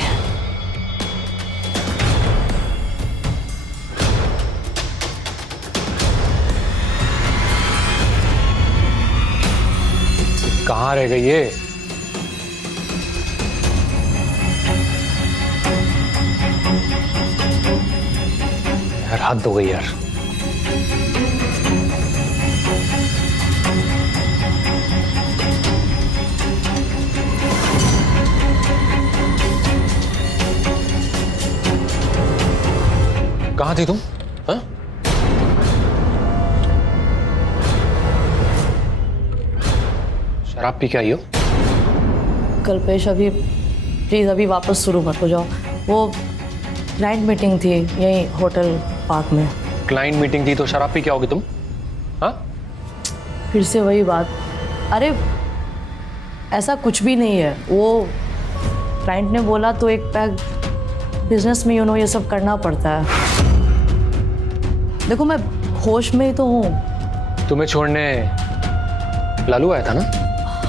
कहाँ रह गई ये? यार हद हो गई यार। कहाँ थी तुम? हाँ? शराब पी के आई हो? कल्पेश अभी प्लीज अभी वापस शुरू मत हो जाओ। वो क्लाइंट मीटिंग थी यहीं होटल पार्क में। क्लाइंट मीटिंग थी तो शराब पी के आओगे तुम? हाँ? फिर से वही बात। अरे ऐसा कुछ भी नहीं है, वो क्लाइंट ने बोला तो एक पैक। बिजनेस में ये सब करना पड़ता है। देखो मैं होश में ही तो हूँ। तुम्हें छोड़ने लालू आया था ना?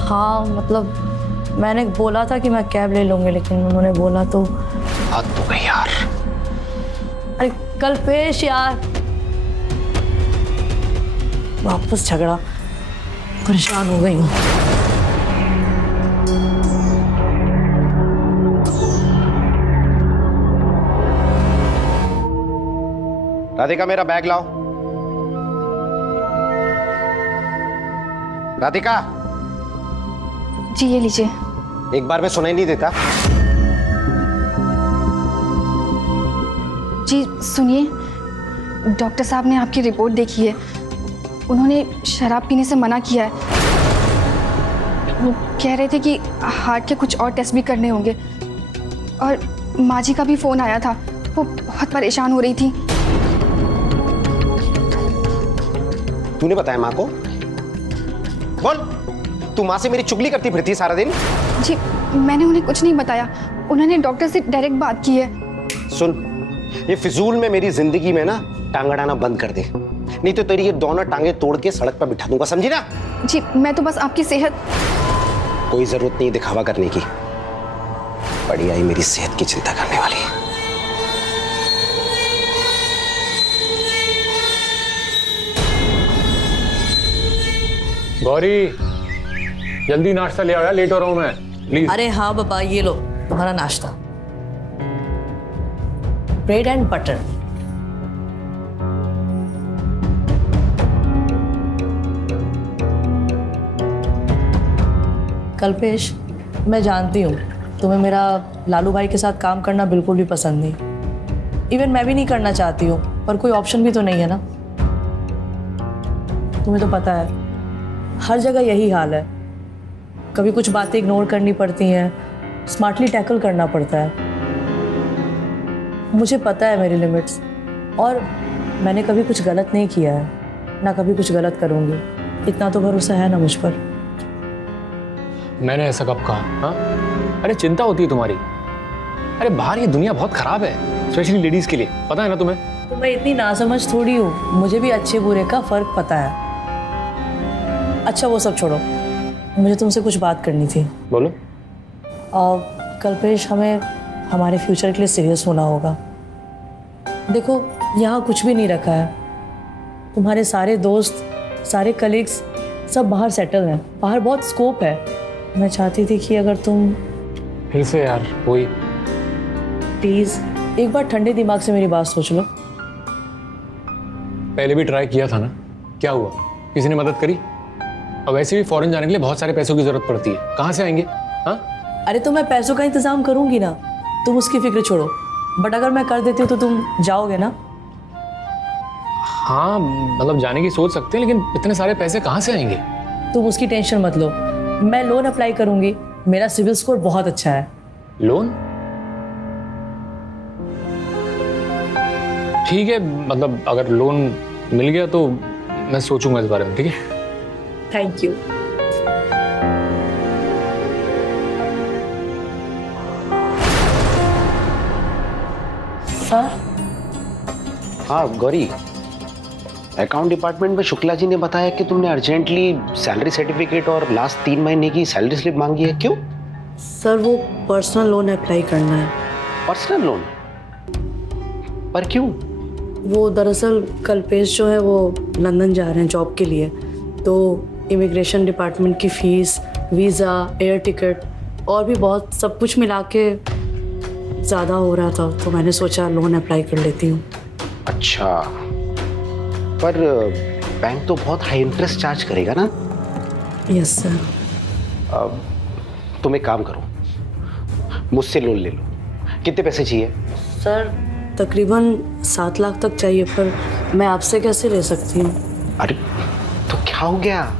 हाँ मतलब मैंने बोला था कि मैं कैब ले लूँगी, लेकिन उन्होंने बोला तो। हद हो गई यार। अरे कल्पेश यार, वापस झगड़ा, परेशान हो गई हूँ। राधिका मेरा बैग लाओ। राधिका। जी ये लीजिए। एक बार में सुनाई नहीं देता? जी सुनिए, डॉक्टर साहब ने आपकी रिपोर्ट देखी है। उन्होंने शराब पीने से मना किया है। वो कह रहे थे कि हार्ट के कुछ और टेस्ट भी करने होंगे। और माँ जी का भी फ़ोन आया था, वो बहुत परेशान हो रही थी। तूने बताया माँ को? बोल, तू माँ से मेरी चुगली करती फिरती सारा दिन? जी मैंने उन्हें कुछ नहीं बताया, उन्होंने डॉक्टर से डायरेक्ट बात की है। सुन, ये फिजूल में मेरी जिंदगी में ना टांग अड़ाना बंद कर दे, नहीं तो तेरी ये दोनों टांगे तोड़ के सड़क पर बिठा दूंगा, समझी ना? जी मैं तो बस आपकी सेहत। कोई जरूरत नहीं दिखावा करने की, बड़ी आई मेरी सेहत की चिंता करने वाली। गौरी जल्दी नाश्ता ले आओ यार, लेट हो रहा हूं मैं, प्लीज। अरे हाँ बाबा, ये लो तुम्हारा नाश्ता, ब्रेड एंड बटर। कल्पेश, मैं जानती हूँ तुम्हें मेरा लालू भाई के साथ काम करना बिल्कुल भी पसंद नहीं। इवन मैं भी नहीं करना चाहती हूँ, पर कोई ऑप्शन भी तो नहीं है ना। तुम्हें तो पता है हर जगह यही हाल है, कभी कुछ बातें इग्नोर करनी पड़ती हैं, स्मार्टली टैकल करना पड़ता है। मुझे पता है मेरी लिमिट्स, और मैंने कभी कुछ गलत नहीं किया है, ना कभी कुछ गलत करूँगी। इतना तो भरोसा है ना मुझ पर। मैंने ऐसा कब कहा? हाँ? अरे चिंता होती है तुम्हारी। अरे बाहर ये दुनिया बहुत खराब है, स्पेशली लेडीज के लिए, पता है ना तुम्हें? तो मैं इतनी नासमझ थोड़ी हूँ, मुझे भी अच्छे बुरे का फर्क पता है। अच्छा वो सब छोड़ो, मुझे तुमसे कुछ बात करनी थी। बोलो। कल्पेश, हमें हमारे फ्यूचर के लिए सीरियस होना होगा। देखो यहाँ कुछ भी नहीं रखा है। तुम्हारे सारे दोस्त, सारे कलीग्स सब बाहर सेटल हैं। बाहर बहुत स्कोप है। मैं चाहती थी कि अगर तुम फिर से यार वही। प्लीज़ एक बार ठंडे दिमाग से मेरी बात सोच लो। पहले भी ट्राई किया था ना, क्या हुआ? किसी ने मदद करी? और वैसे भी फॉरेन जाने के लिए बहुत सारे पैसों की जरूरत पड़ती है, कहाँ से आएंगे? हाँ, अरे तो मैं पैसों का इंतजाम करूंगी ना, तुम उसकी फिक्र छोड़ो। बट अगर मैं कर देती हूँ तो तुम जाओगे ना? हाँ मतलब जाने की सोच सकते हैं, लेकिन इतने सारे पैसे कहाँ से आएंगे? तुम उसकी टेंशन मत लो, मैं लोन अप्लाई करूंगी। मेरा सिविल स्कोर बहुत अच्छा है। लोन? ठीक है, मतलब अगर लोन मिल गया तो मैं सोचूंगा इस बारे में, ठीक है? Thank you. सर? हाँ गौरी, अकाउंट डिपार्टमेंट में शुक्ला जी ने बताया कि तुमने अर्जेंटली सैलरी सर्टिफिकेट और लास्ट 3 महीने की सैलरी स्लिप मांगी है। क्यों? सर वो पर्सनल लोन अप्लाई करना है। Personal loan? पर क्यों? वो दरअसल कल्पेश जो है वो लंदन जा रहे हैं जॉब के लिए, तो इमिग्रेशन डिपार्टमेंट की फ़ीस, वीज़ा, एयर टिकट और भी बहुत सब कुछ मिला के ज़्यादा हो रहा था, तो मैंने सोचा लोन अप्लाई कर लेती हूँ। अच्छा, पर बैंक तो बहुत हाई इंटरेस्ट चार्ज करेगा ना? Yes sir. तुम एक काम करो, मुझसे लोन ले लो। कितने पैसे चाहिए? सर तकरीबन 7 लाख तक चाहिए, पर मैं आपसे कैसे ले सकती हूँ? अरे तो क्या हो गया,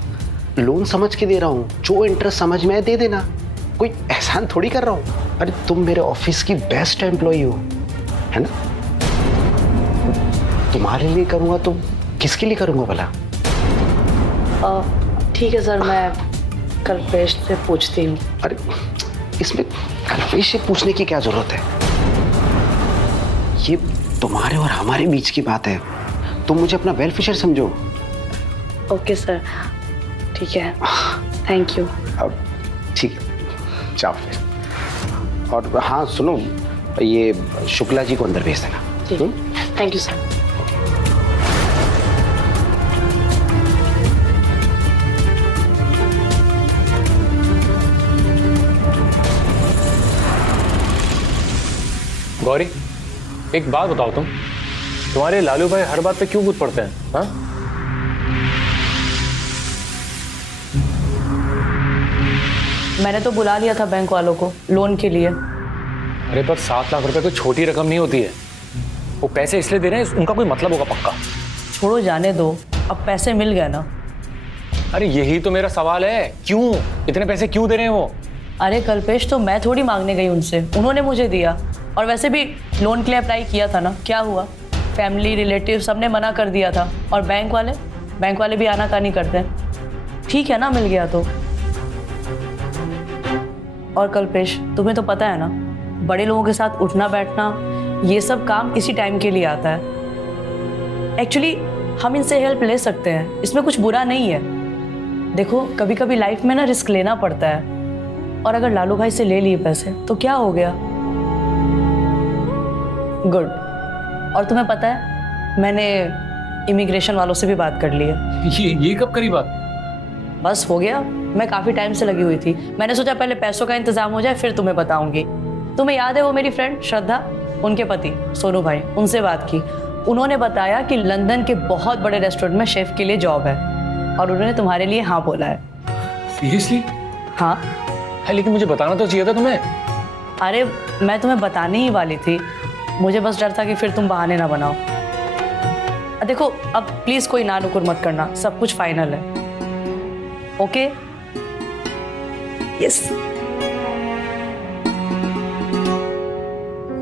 लोन समझ के दे रहा हूँ, जो इंटरेस्ट समझ में आए दे देना, कोई एहसान थोड़ी कर रहा हूँ। अरे तुम मेरे ऑफिस की बेस्ट एम्प्लॉई हो, है ना? तुम्हारे लिए करूँगा तो किसके लिए करूँगा भला? ठीक है सर, मैं कल्पेश से पूछती हूँ। अरे इसमें कल्पेश से पूछने की क्या जरूरत है? ये तुम्हारे और हमारे बीच की बात है, तुम मुझे अपना वेल विशर समझो। ओके सर, ठीक है, थैंक यू। अब ठीक है, जाओ फिर। और हाँ सुनो, ये शुक्ला जी को अंदर भेज देना। ठीक है, थैंक यू सर। गौरी, एक बात बताओ, तुम्हारे लालू भाई हर बात पे क्यों कूद पड़ते हैं? हाँ? मैंने तो बुला लिया था बैंक वालों को लोन के लिए। अरे पर 7 लाख रुपए कोई छोटी रकम नहीं होती है। वो पैसे इसलिए दे रहे हैं, उनका कोई मतलब होगा पक्का। छोड़ो, जाने दो, अब पैसे मिल गए ना। अरे यही तो मेरा सवाल है, क्यों इतने पैसे क्यों दे रहे हैं वो? अरे कल्पेश, तो मैं थोड़ी मांगने गई उनसे, उन्होंने मुझे दिया। और वैसे भी लोन के लिए अप्लाई किया था ना, क्या हुआ? फैमिली, रिलेटिव सबने मना कर दिया था। और बैंक वाले भी आनाकानी करते हैं। ठीक है ना, मिल गया तो। और कल्पेश, तुम्हें तो पता है ना, बड़े लोगों के साथ उठना बैठना ये सब काम इसी टाइम के लिए आता है। एक्चुअली हम इनसे हेल्प ले सकते हैं, इसमें कुछ बुरा नहीं है। देखो कभी कभी लाइफ में ना रिस्क लेना पड़ता है। और अगर लालू भाई से ले लिए पैसे तो क्या हो गया? गुड। और तुम्हें पता है, मैंने इमिग्रेशन वालों से भी बात कर ली है। ये कब करी बात? बस हो गया, मैं काफ़ी टाइम से लगी हुई थी। मैंने सोचा पहले पैसों का इंतजाम हो जाए, फिर तुम्हें बताऊंगी। तुम्हें याद है वो मेरी फ्रेंड श्रद्धा, उनके पति सोनू भाई, उनसे बात की। उन्होंने बताया कि लंदन के बहुत बड़े रेस्टोरेंट में शेफ के लिए जॉब है, और उन्होंने तुम्हारे लिए हाँ बोला है। सीरियसली? हाँ है, लेकिन मुझे बताना तो चाहिए था तुम्हें। अरे मैं तुम्हें बताने ही वाली थी, मुझे बस डर था कि फिर तुम बहाने ना बनाओ। देखो अब प्लीज कोई ना नुकुर मत करना, सब कुछ फाइनल है। ओके? यस।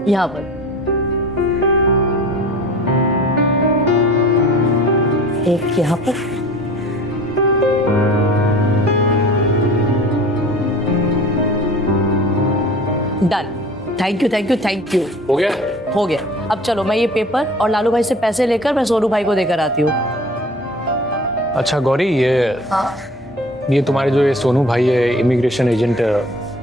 यहाँ पर एक, यहाँ पर done. Thank you thank you thank you. हो गया? हो गया। अब चलो, मैं ये पेपर और लालू भाई से पैसे लेकर मैं सोनू भाई को देकर आती हूँ। अच्छा गौरी, ये तुम्हारे जो ये सोनू भाई है इमिग्रेशन एजेंट,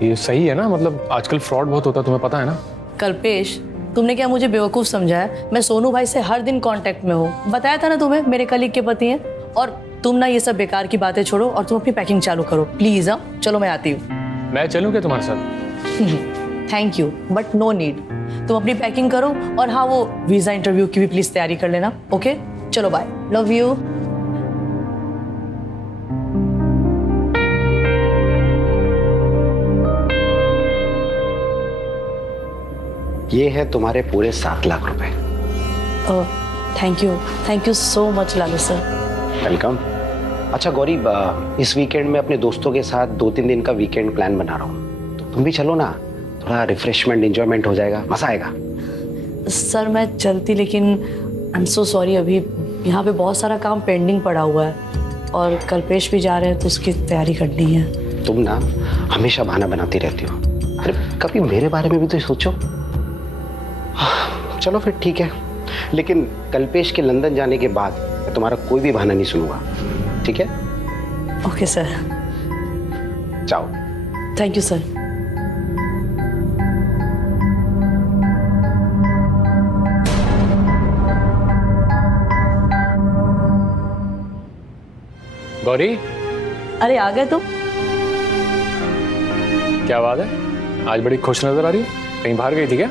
ये सही है ना? मतलब आजकल फ्रॉड बहुत होता है, तुम्हें पता है ना? कल्पेश, तुमने क्या मुझे बेवकूफ़ समझा है? मैं सोनू भाई से हर दिन कांटेक्ट में हूँ। बताया था ना तुम्हें, मेरे कलीग के पति हैं। और तुम ना ये सब बेकार की बातें छोड़ो और तुम अपनी पैकिंग चालू करो प्लीज़। हाँ चलो मैं आती हूँ। मैं चलूँ क्या तुम्हारे साथ? Thank you but no need. तुम अपनी पैकिंग करो और हाँ वो वीज़ा इंटरव्यू की भी प्लीज़ तैयारी कर लेना। ओके चलो बाय, लव यू। ये है तुम्हारे पूरे 7 लाख रुपए। Thank you so much Lalu sir. Welcome. अच्छा गौरी, इस वीकेंड में अपने दोस्तों के साथ 2-3 दिन का वीकेंड प्लान बना रहा हूँ, तो तुम भी चलो ना, थोड़ा रिफ्रेशमेंट एंजॉयमेंट हो जाएगा, मजा आएगा। सर मैं चलती, लेकिन आई एम सो सॉरी, अभी यहाँ पे बहुत सारा काम पेंडिंग पड़ा हुआ है और कल्पेश भी जा रहे हैं तो उसकी तैयारी करनी है। तुम ना हमेशा बहाना बनाती रहती हो। अरे कभी मेरे बारे में भी तो सोचो। चलो फिर ठीक है, लेकिन कल्पेश के लंदन जाने के बाद मैं तुम्हारा कोई भी बहाना नहीं सुनूंगा, ठीक है? Okay sir. जाओ। Thank you sir. गौरी, अरे आ गए तुम? क्या बात है, आज बड़ी खुश नजर आ रही हो। कहीं बाहर गई थी क्या?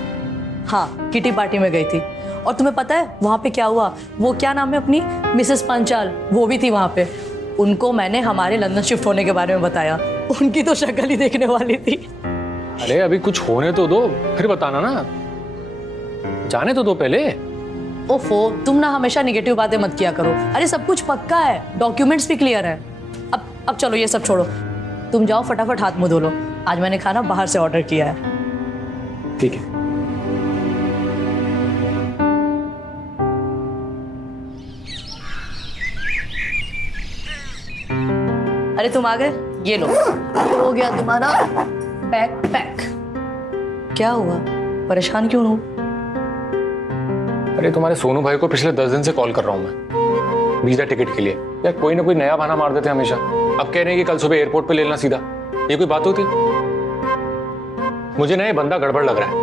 हाँ किटी पार्टी में गई थी। और तुम्हें पता है वहाँ पे क्या हुआ? वो क्या नाम है अपनी, मिसेस पंचाल, वो भी थी वहाँ पे। उनको मैंने हमारे लंदन शिफ्ट होने के बारे में बताया। उनकी तो शक्ल ही देखने वाली थी। अरे अभी कुछ होने तो दो, फिर बताना ना, जाने तो दो पहले। ओफो, तुम ना हमेशा निगेटिव बातें मत किया करो। अरे सब कुछ पक्का है, डॉक्यूमेंट्स भी क्लियर है। अब चलो ये सब छोड़ो, तुम जाओ फटाफट हाथ मुंह धो लो। आज मैंने खाना बाहर से ऑर्डर किया है। ठीक है। अरे तुम आ गए, ये लो हो गया तुम्हारा बैग पैक। क्या हुआ, परेशान क्यों हो? अरे तुम्हारे सोनू भाई को पिछले 10 दिन से कॉल कर रहा हूं मैं वीजा टिकट के लिए। यार कोई ना कोई नया बहाना मार देते हमेशा। अब कह रहे हैं कि कल सुबह एयरपोर्ट पे ले लेना सीधा। ये कोई बात होती? मुझे ना ये बंदा गड़बड़ लग रहा है।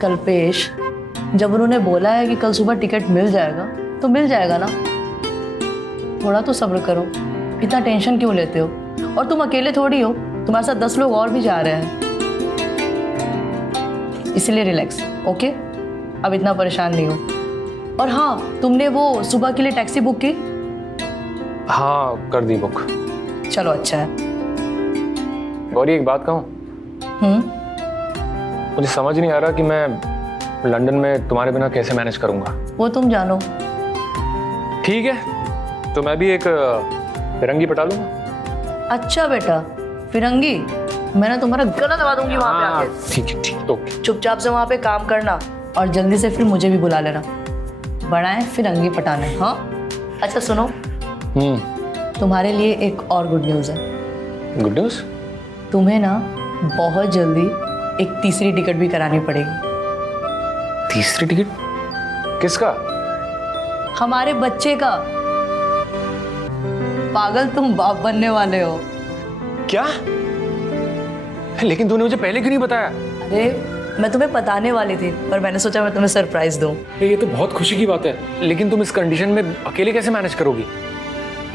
कल्पेश, जब उन्होंने बोला है कि कल सुबह टिकट मिल जाएगा तो मिल जाएगा ना। थोड़ा तो सब्र करो, इतना टेंशन क्यों लेते हो? और तुम अकेले थोड़ी हो, तुम्हारे साथ 10 लोग और भी जा रहे हैं, इसलिए रिलैक्स। ओके, अब इतना परेशान नहीं हो। और हाँ, तुमने वो सुबह के लिए टैक्सी बुक की? हाँ कर दी बुक। चलो अच्छा है। गौरी एक बात कहूँ, मुझे समझ नहीं आ रहा कि मैं लंदन में तुम्हारे बिना कैसे मैनेज करूंगा। वो तुम जानो। ठीक है, तो मैं भी एक फिरंगी पटा लूंगा। अच्छा बेटा, फिरंगी? मैंने तुम्हारा गला दबा दूंगी वहां पे आके। ठीक है, ठीक, ओके। चुपचाप से वहां पे काम करना और जल्दी से फिर मुझे भी बुला लेना। बड़ा है फिरंगी पटाने। हाँ अच्छा सुनो, तुम्हारे लिए एक और गुड न्यूज़ है। Good news? तुम्हें ना बहुत जल्दी एक तीसरी टिकट भी करानी पड़ेगी। तीसरी टिकट? किसका? हमारे बच्चे का। पागल, तुम बाप बनने वाले हो। क्या? लेकिन तूने मुझे पहले क्यों नहीं बताया? अरे मैं तुम्हें बताने वाली थी, पर मैंने सोचा मैं तुम्हें सरप्राइज दूं। ये तो बहुत खुशी की बात है, लेकिन तुम इस कंडीशन में अकेले कैसे मैनेज करोगी?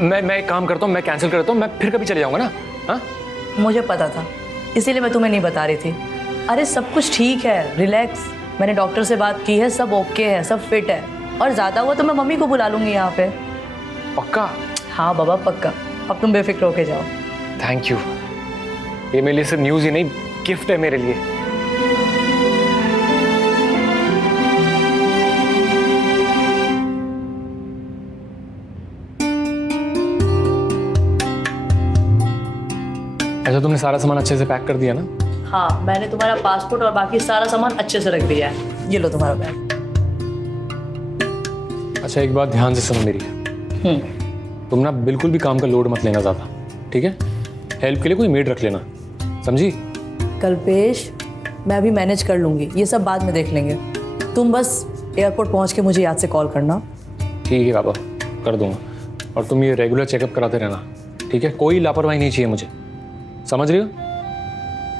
मैं एक काम करता हूँ, मैं कैंसिल करता हूँ, मैं फिर कभी चले जाऊंगा ना। हाँ मुझे पता था, इसीलिए मैं तुम्हें नहीं बता रही थी। अरे सब कुछ ठीक है, रिलैक्स। मैंने डॉक्टर से बात की है, सब ओके है, सब फिट है। और ज़्यादा हुआ तो मैं मम्मी को बुला लूंगी यहाँ पे। पक्का? हाँ बाबा पक्का, अब तुम बेफिक्र होके जाओ। थैंक यू, ये मेरे लिए सिर्फ न्यूज़ ही नहीं, गिफ्ट है मेरे लिए। अच्छा तुमने सारा सामान अच्छे से पैक कर दिया ना? हाँ मैंने तुम्हारा पासपोर्ट और बाकी सारा सामान अच्छे से रख दिया है। ये लो तुम्हारा बैग। अच्छा एक बात ध्यान से सुनो मेरी, तुम ना बिल्कुल भी काम का लोड मत लेना ज़्यादा, ठीक है? हेल्प के लिए कोई मेड रख लेना, समझी? कल्पेश, मैं अभी मैनेज कर लूँगी, ये सब बाद में देख लेंगे। तुम बस एयरपोर्ट पहुँच के मुझे याद से कॉल करना। ठीक है पापा, कर दूंगा। और तुम ये रेगुलर चेकअप कराते रहना, ठीक है? कोई लापरवाही नहीं चाहिए मुझे, समझ रही हो?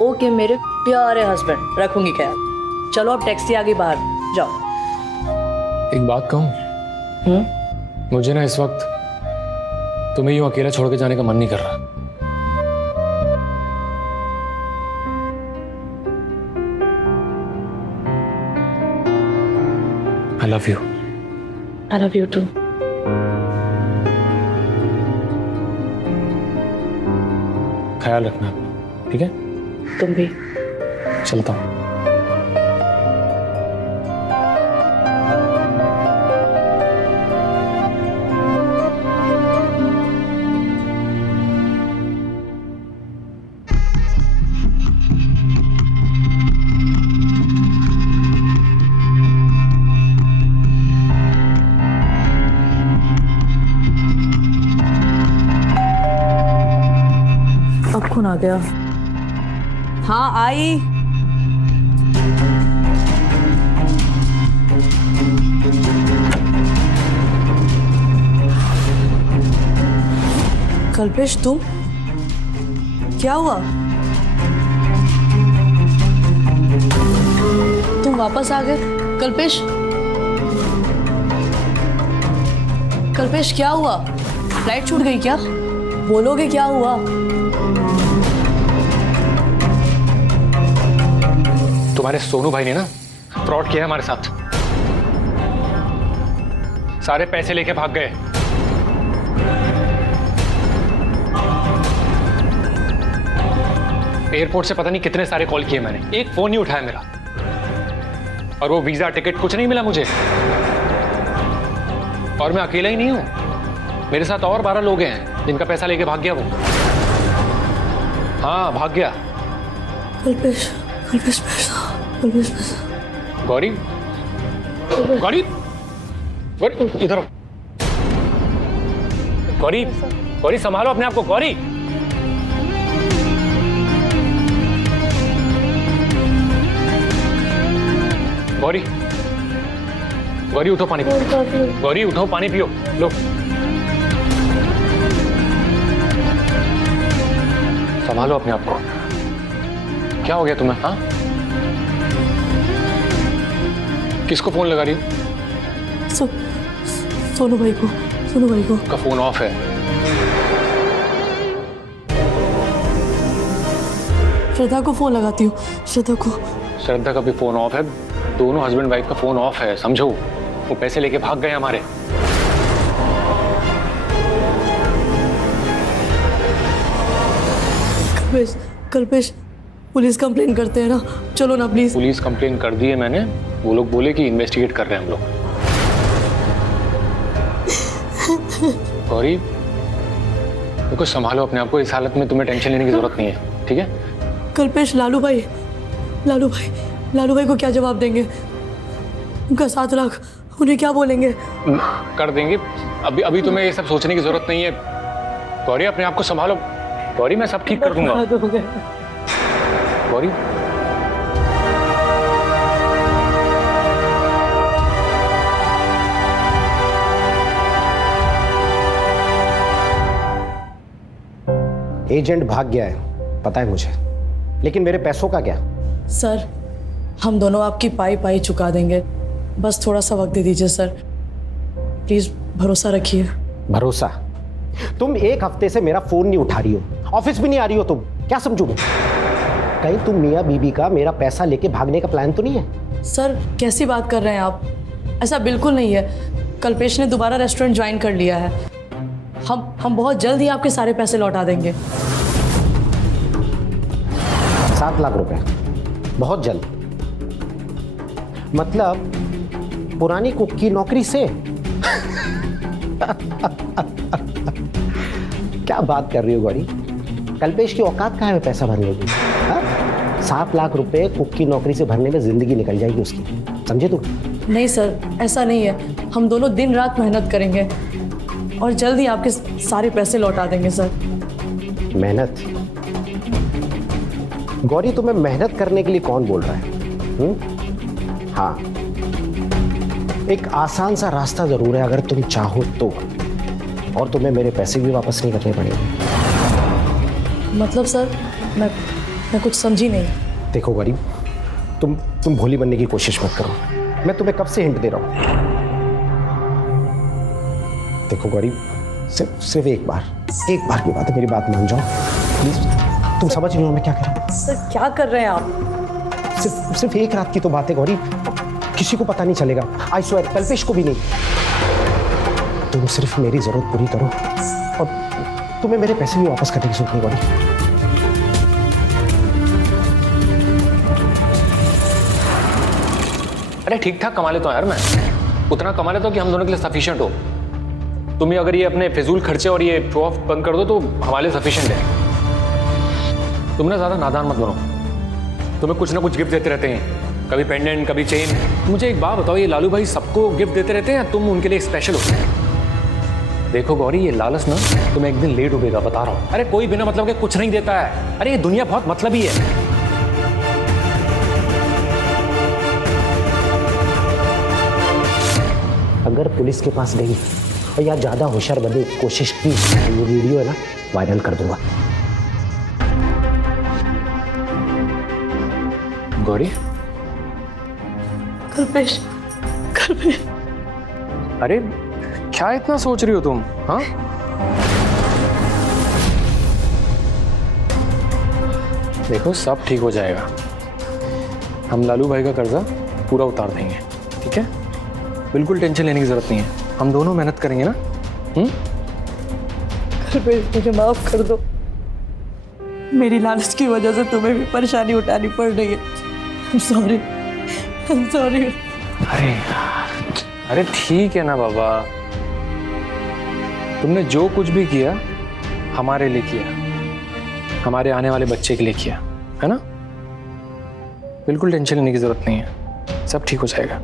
ओके मेरे प्यारे हस्बैंड, रखूंगी ख्याल। चलो अब टैक्सी आ गई बाहर, जाओ। एक बात कहूँ, मुझे ना इस वक्त तुम्हें यूं अकेला छोड़ के जाने का मन नहीं कर रहा। I love you. I love you too. ख्याल रखना अपना, ठीक है? तुम भी। चलता हूँ। अब कौन आ गया? हाँ आई। कल्पेश तुम, क्या हुआ? तुम वापस आ गए? कल्पेश, कल्पेश क्या हुआ? फ्लाइट छूट गई क्या? बोलोगे क्या हुआ? तुम्हारे सोनू भाई ने ना फ्रॉड किया है हमारे साथ। सारे पैसे लेके भाग गए। एयरपोर्ट से पता नहीं कितने सारे कॉल किए मैंने, एक फोन नहीं उठाया मेरा। और वो वीजा टिकट कुछ नहीं मिला मुझे। और मैं अकेला ही नहीं हूं, मेरे साथ और 12 लोग हैं जिनका पैसा लेके भाग गया वो। हाँ भाग गया। कल्पेश, कल्पेश पैसा, कल्पेश पैसा। गौरी, गौरी, गौरी इधर आओ। गौरी, गौरी संभालो अपने आप को। गौरी, गौरी, गौरी उठो पानी पियो। गौरी उठो पानी पियो, लो। संभालो अपने आप को। क्या हो गया तुम्हें? हाँ, किसको फोन लगा रही हो? सोनू भाई को, सोनू भाई को। का फोन ऑफ है। श्रद्धा को फोन लगाती हूँ, श्रद्धा को। श्रद्धा का भी फोन ऑफ है। दोनों हस्बैंड वाइफ का फोन ऑफ है, समझो। वो पैसे लेके भाग गए हमारे। कल्पेश, कल्पेश, पुलिस कंप्लेन करते हैं ना, चलो ना प्लीज। पुलिस कंप्लेन कर दी है मैंने। वो लोग बोले कि इन्वेस्टिगेट कर रहे हैं हम लोग। गौरी, देखो संभालो अपने आप को। इस हालत में तुम्हें टेंशन लेने की जरूरत नहीं है, ठीक है? कल्पेश, लालू भाई, लालू भाई, लालू भाई को क्या जवाब देंगे? उनका 7 लाख, उन्हें क्या बोलेंगे? कर देंगे। अभी अभी तुम्हें ये सब सोचने की जरूरत नहीं है। गौरी अपने आप को संभालो। गौरी मैं सब ठीक कर दूंगा। गौरी, एजेंट भाग गया है, पता है मुझे, लेकिन मेरे पैसों का क्या? सर, हम दोनों आपकी पाई पाई चुका देंगे, बस थोड़ा सा वक्त दे दीजिए सर, प्लीज भरोसा रखिए। भरोसा? तुम एक हफ्ते से मेरा फोन नहीं उठा रही हो, ऑफिस भी नहीं आ रही हो तुम, क्या समझू मैं? कहीं तुम मियाँ बीबी का मेरा पैसा लेके भागने का प्लान तो नहीं है? सर कैसी बात कर रहे हैं आप? ऐसा बिल्कुल नहीं है। कल्पेश ने दोबारा रेस्टोरेंट ज्वाइन कर लिया है। हम बहुत जल्द ही आपके सारे पैसे लौटा देंगे। 7 लाख रुपए बहुत जल्द? मतलब पुरानी कुक की नौकरी से? क्या बात कर रही हो गौरी? कल्पेश की औकात कहाँ है पैसा भरने की? 7 लाख रुपए कुक की नौकरी से भरने में जिंदगी निकल जाएगी उसकी, समझे तुम? नहीं सर, ऐसा नहीं है। हम दोनों दिन रात मेहनत करेंगे और जल्द ही आपके सारे पैसे लौटा देंगे सर। मेहनत? गौरी तुम्हें मेहनत करने के लिए कौन बोल रहा है? हाँ, एक आसान सा रास्ता जरूर है अगर तुम चाहो तो, और तुम्हें मेरे पैसे भी वापस नहीं करने पड़ेंगे। मतलब सर, मैं कुछ समझी नहीं। देखो गौरी, तुम भोली बनने की कोशिश मत करो। मैं तुम्हें कब से हिंट दे रहा हूं। देखो गौरी, सिर्फ एक बार की बात है, मेरी बात मान जाओ प्लीज। तुम समझ नहीं हो मैं क्या कर रहा हूं। सर क्या कर रहे हैं आप? सिर्फ एक रात की तो बात है गौरी, किसी को पता नहीं चलेगा। आई स्वेयर, कल्पेश को भी नहीं। तुम सिर्फ मेरी जरूरत पूरी करो और तुम्हें मेरे पैसे भी वापस करने की जरूरत नहीं गौरी। अरे ठीक ठाक कमा लेता हूँ यार मैं, उतना कमा लेता हूँ कि हम दोनों के लिए सफिशिएंट हो। तुम ही अगर ये अपने फिजूल खर्चे और ये शो ऑफ बंद कर दो तो हमारे लिए सफिशिएंट है। तुम ना ज्यादा नादान मत बनो, तुम्हें कुछ ना कुछ गिफ्ट देते रहते हैं, कभी पेंडेंट कभी चेन। मुझे एक बात बताओ, ये लालू भाई सबको गिफ्ट देते रहते हैं या तुम उनके लिए स्पेशल होते हैं? देखो गौरी, ये लालच ना तुम्हें एक दिन लेट डूबेगा, बता रहा हूँ। अरे कोई बिना मतलब के कुछ नहीं देता है। अरे ये दुनिया बहुत मतलबी है। अगर पुलिस के पास गई और या ज्यादा होशियार बनने की कोशिश की तो ये वीडियो है ना वायरल कर दूंगा। गौरी, कल्पेश, अरे क्या इतना सोच रही हो तुम? हाँ, देखो सब ठीक हो जाएगा। हम लालू भाई का कर्जा पूरा उतार देंगे, ठीक है? बिल्कुल टेंशन लेने की जरूरत नहीं है, हम दोनों मेहनत करेंगे ना। कल्पेश मुझे माफ कर दो, मेरी लालच की वजह से तुम्हें भी परेशानी उठानी पड़ रही है। I'm sorry. अरे यार, अरे ठीक है ना बाबा, तुमने जो कुछ भी किया हमारे लिए किया, हमारे आने वाले बच्चे के लिए किया, है ना? बिल्कुल टेंशन लेने की जरूरत नहीं है, सब ठीक हो जाएगा।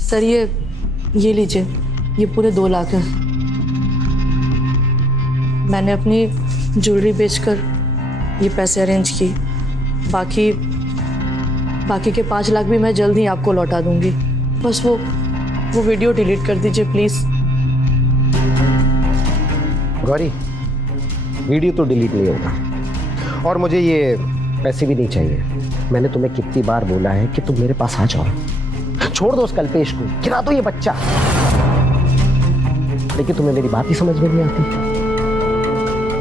सर ये लीजिए, ये पूरे 2 लाख हैं। मैंने अपनी ज्वेलरी बेचकर ये पैसे अरेंज की, बाकी के 5 लाख भी मैं जल्द ही आपको लौटा दूंगी। बस वो वीडियो डिलीट कर दीजिए प्लीज। गौरी, वीडियो तो डिलीट नहीं होगा और मुझे ये पैसे भी नहीं चाहिए। मैंने तुम्हें कितनी बार बोला है कि तुम मेरे पास आ जाओ, छोड़ दो उस कल्पेश को, गिरा दो ये बच्चा, लेकिन तुम्हें मेरी बात ही समझ में नहीं आती।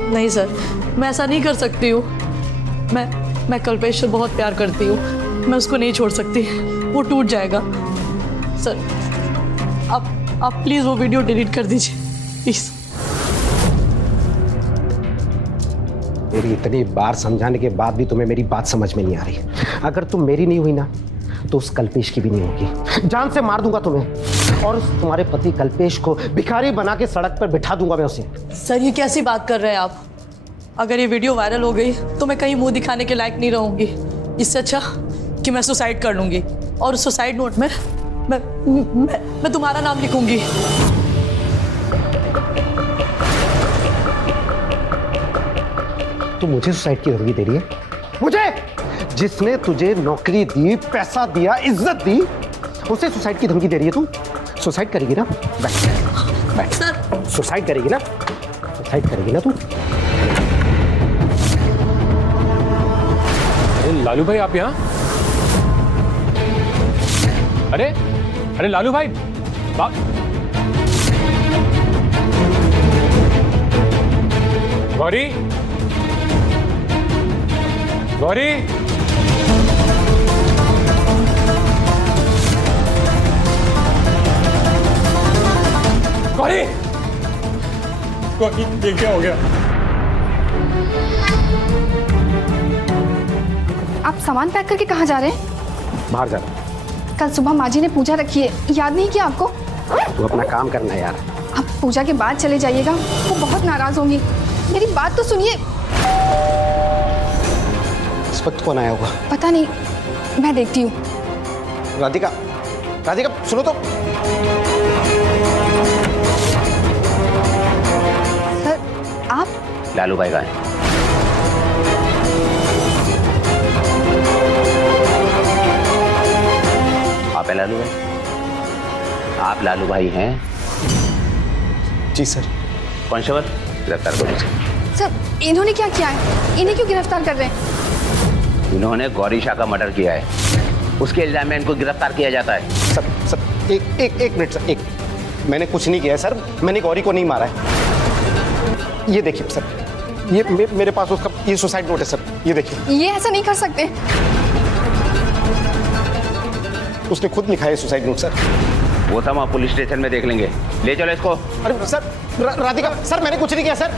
नहीं सर, मैं ऐसा नहीं कर सकती हूँ। मैं कल्पेश से बहुत प्यार करती हूँ, मैं उसको नहीं छोड़ सकती, वो टूट जाएगा। सर आप प्लीज वो वीडियो डिलीट कर दीजिए प्लीज। मेरी इतनी बार समझाने के बाद भी तुम्हें मेरी बात समझ में नहीं आ रही। अगर तुम मेरी नहीं हुई ना तो उस कल्पेश की भी नहीं होगी। जान से मार दूंगा तुम्हें और तुम्हारे पति कल्पेश को भिखारी बना के सड़क पर बिठा दूंगा मैं उसे। सर ये कैसी बात कर रहे हैं आप? अगर ये वीडियो वायरल हो गई तो मैं कहीं मुंह दिखाने के लायक नहीं रहूंगी। इससे अच्छा कि मैं सुसाइड कर लूंगी और सुसाइड नोट में मैं तुम्हारा नाम लिखूंगी। तू मुझे सुसाइड की धमकी दे रही है? मुझे? जिसने तुझे नौकरी दी, पैसा दिया, इज्जत दी, उसे सुसाइड की धमकी दे रही है तू? सुसाइड करेगी ना? बैठ। सर सुसाइड करेगी ना? सुसाइड करेगी ना तू? अरे लालू भाई आप यहाँ? अरे लालू भाई, गौरी, गौरी, गौरी, गौरी, ये क्या हो गया? आप सामान पैक करके कहाँ जा रहे हैं? बाहर जा रहा हूं। कल सुबह माँ जी ने पूजा रखी है, याद नहीं किया आपको? तू अपना काम करना है यार। आप पूजा के बाद चले जाइएगा, वो बहुत नाराज होंगी। मेरी बात तो सुनिए। इस वक्त कौन आया होगा? पता नहीं, मैं देखती हूँ। राधिका, राधिका सुनो तो। सर आप? लालू भाई का है। आप है लालू भाई? आप लालू भाई हैं? जी सर। कांस्टेबल गिरफ्तार कर लीजिए। सर इन्होंने क्या किया है? इन्हें क्यों गिरफ्तार कर रहे हैं? इन्होंने गौरी शाह का मर्डर किया है, उसके इल्जाम में इनको गिरफ्तार किया जाता है। सर एक मिनट सर, मैंने कुछ नहीं किया है सर, मैंने गौरी को नहीं मारा है। ये देखिए सर, ये मेरे पास उसका ये सुसाइड नोट है सर, ये देखिए। ये ऐसा नहीं कर सकते। उसने खुद लिखा है सुसाइड नोट सर। वो सब हम पुलिस स्टेशन में देख लेंगे, ले चलो इसको। अरे सर राधिका सर, मैंने कुछ नहीं किया सर।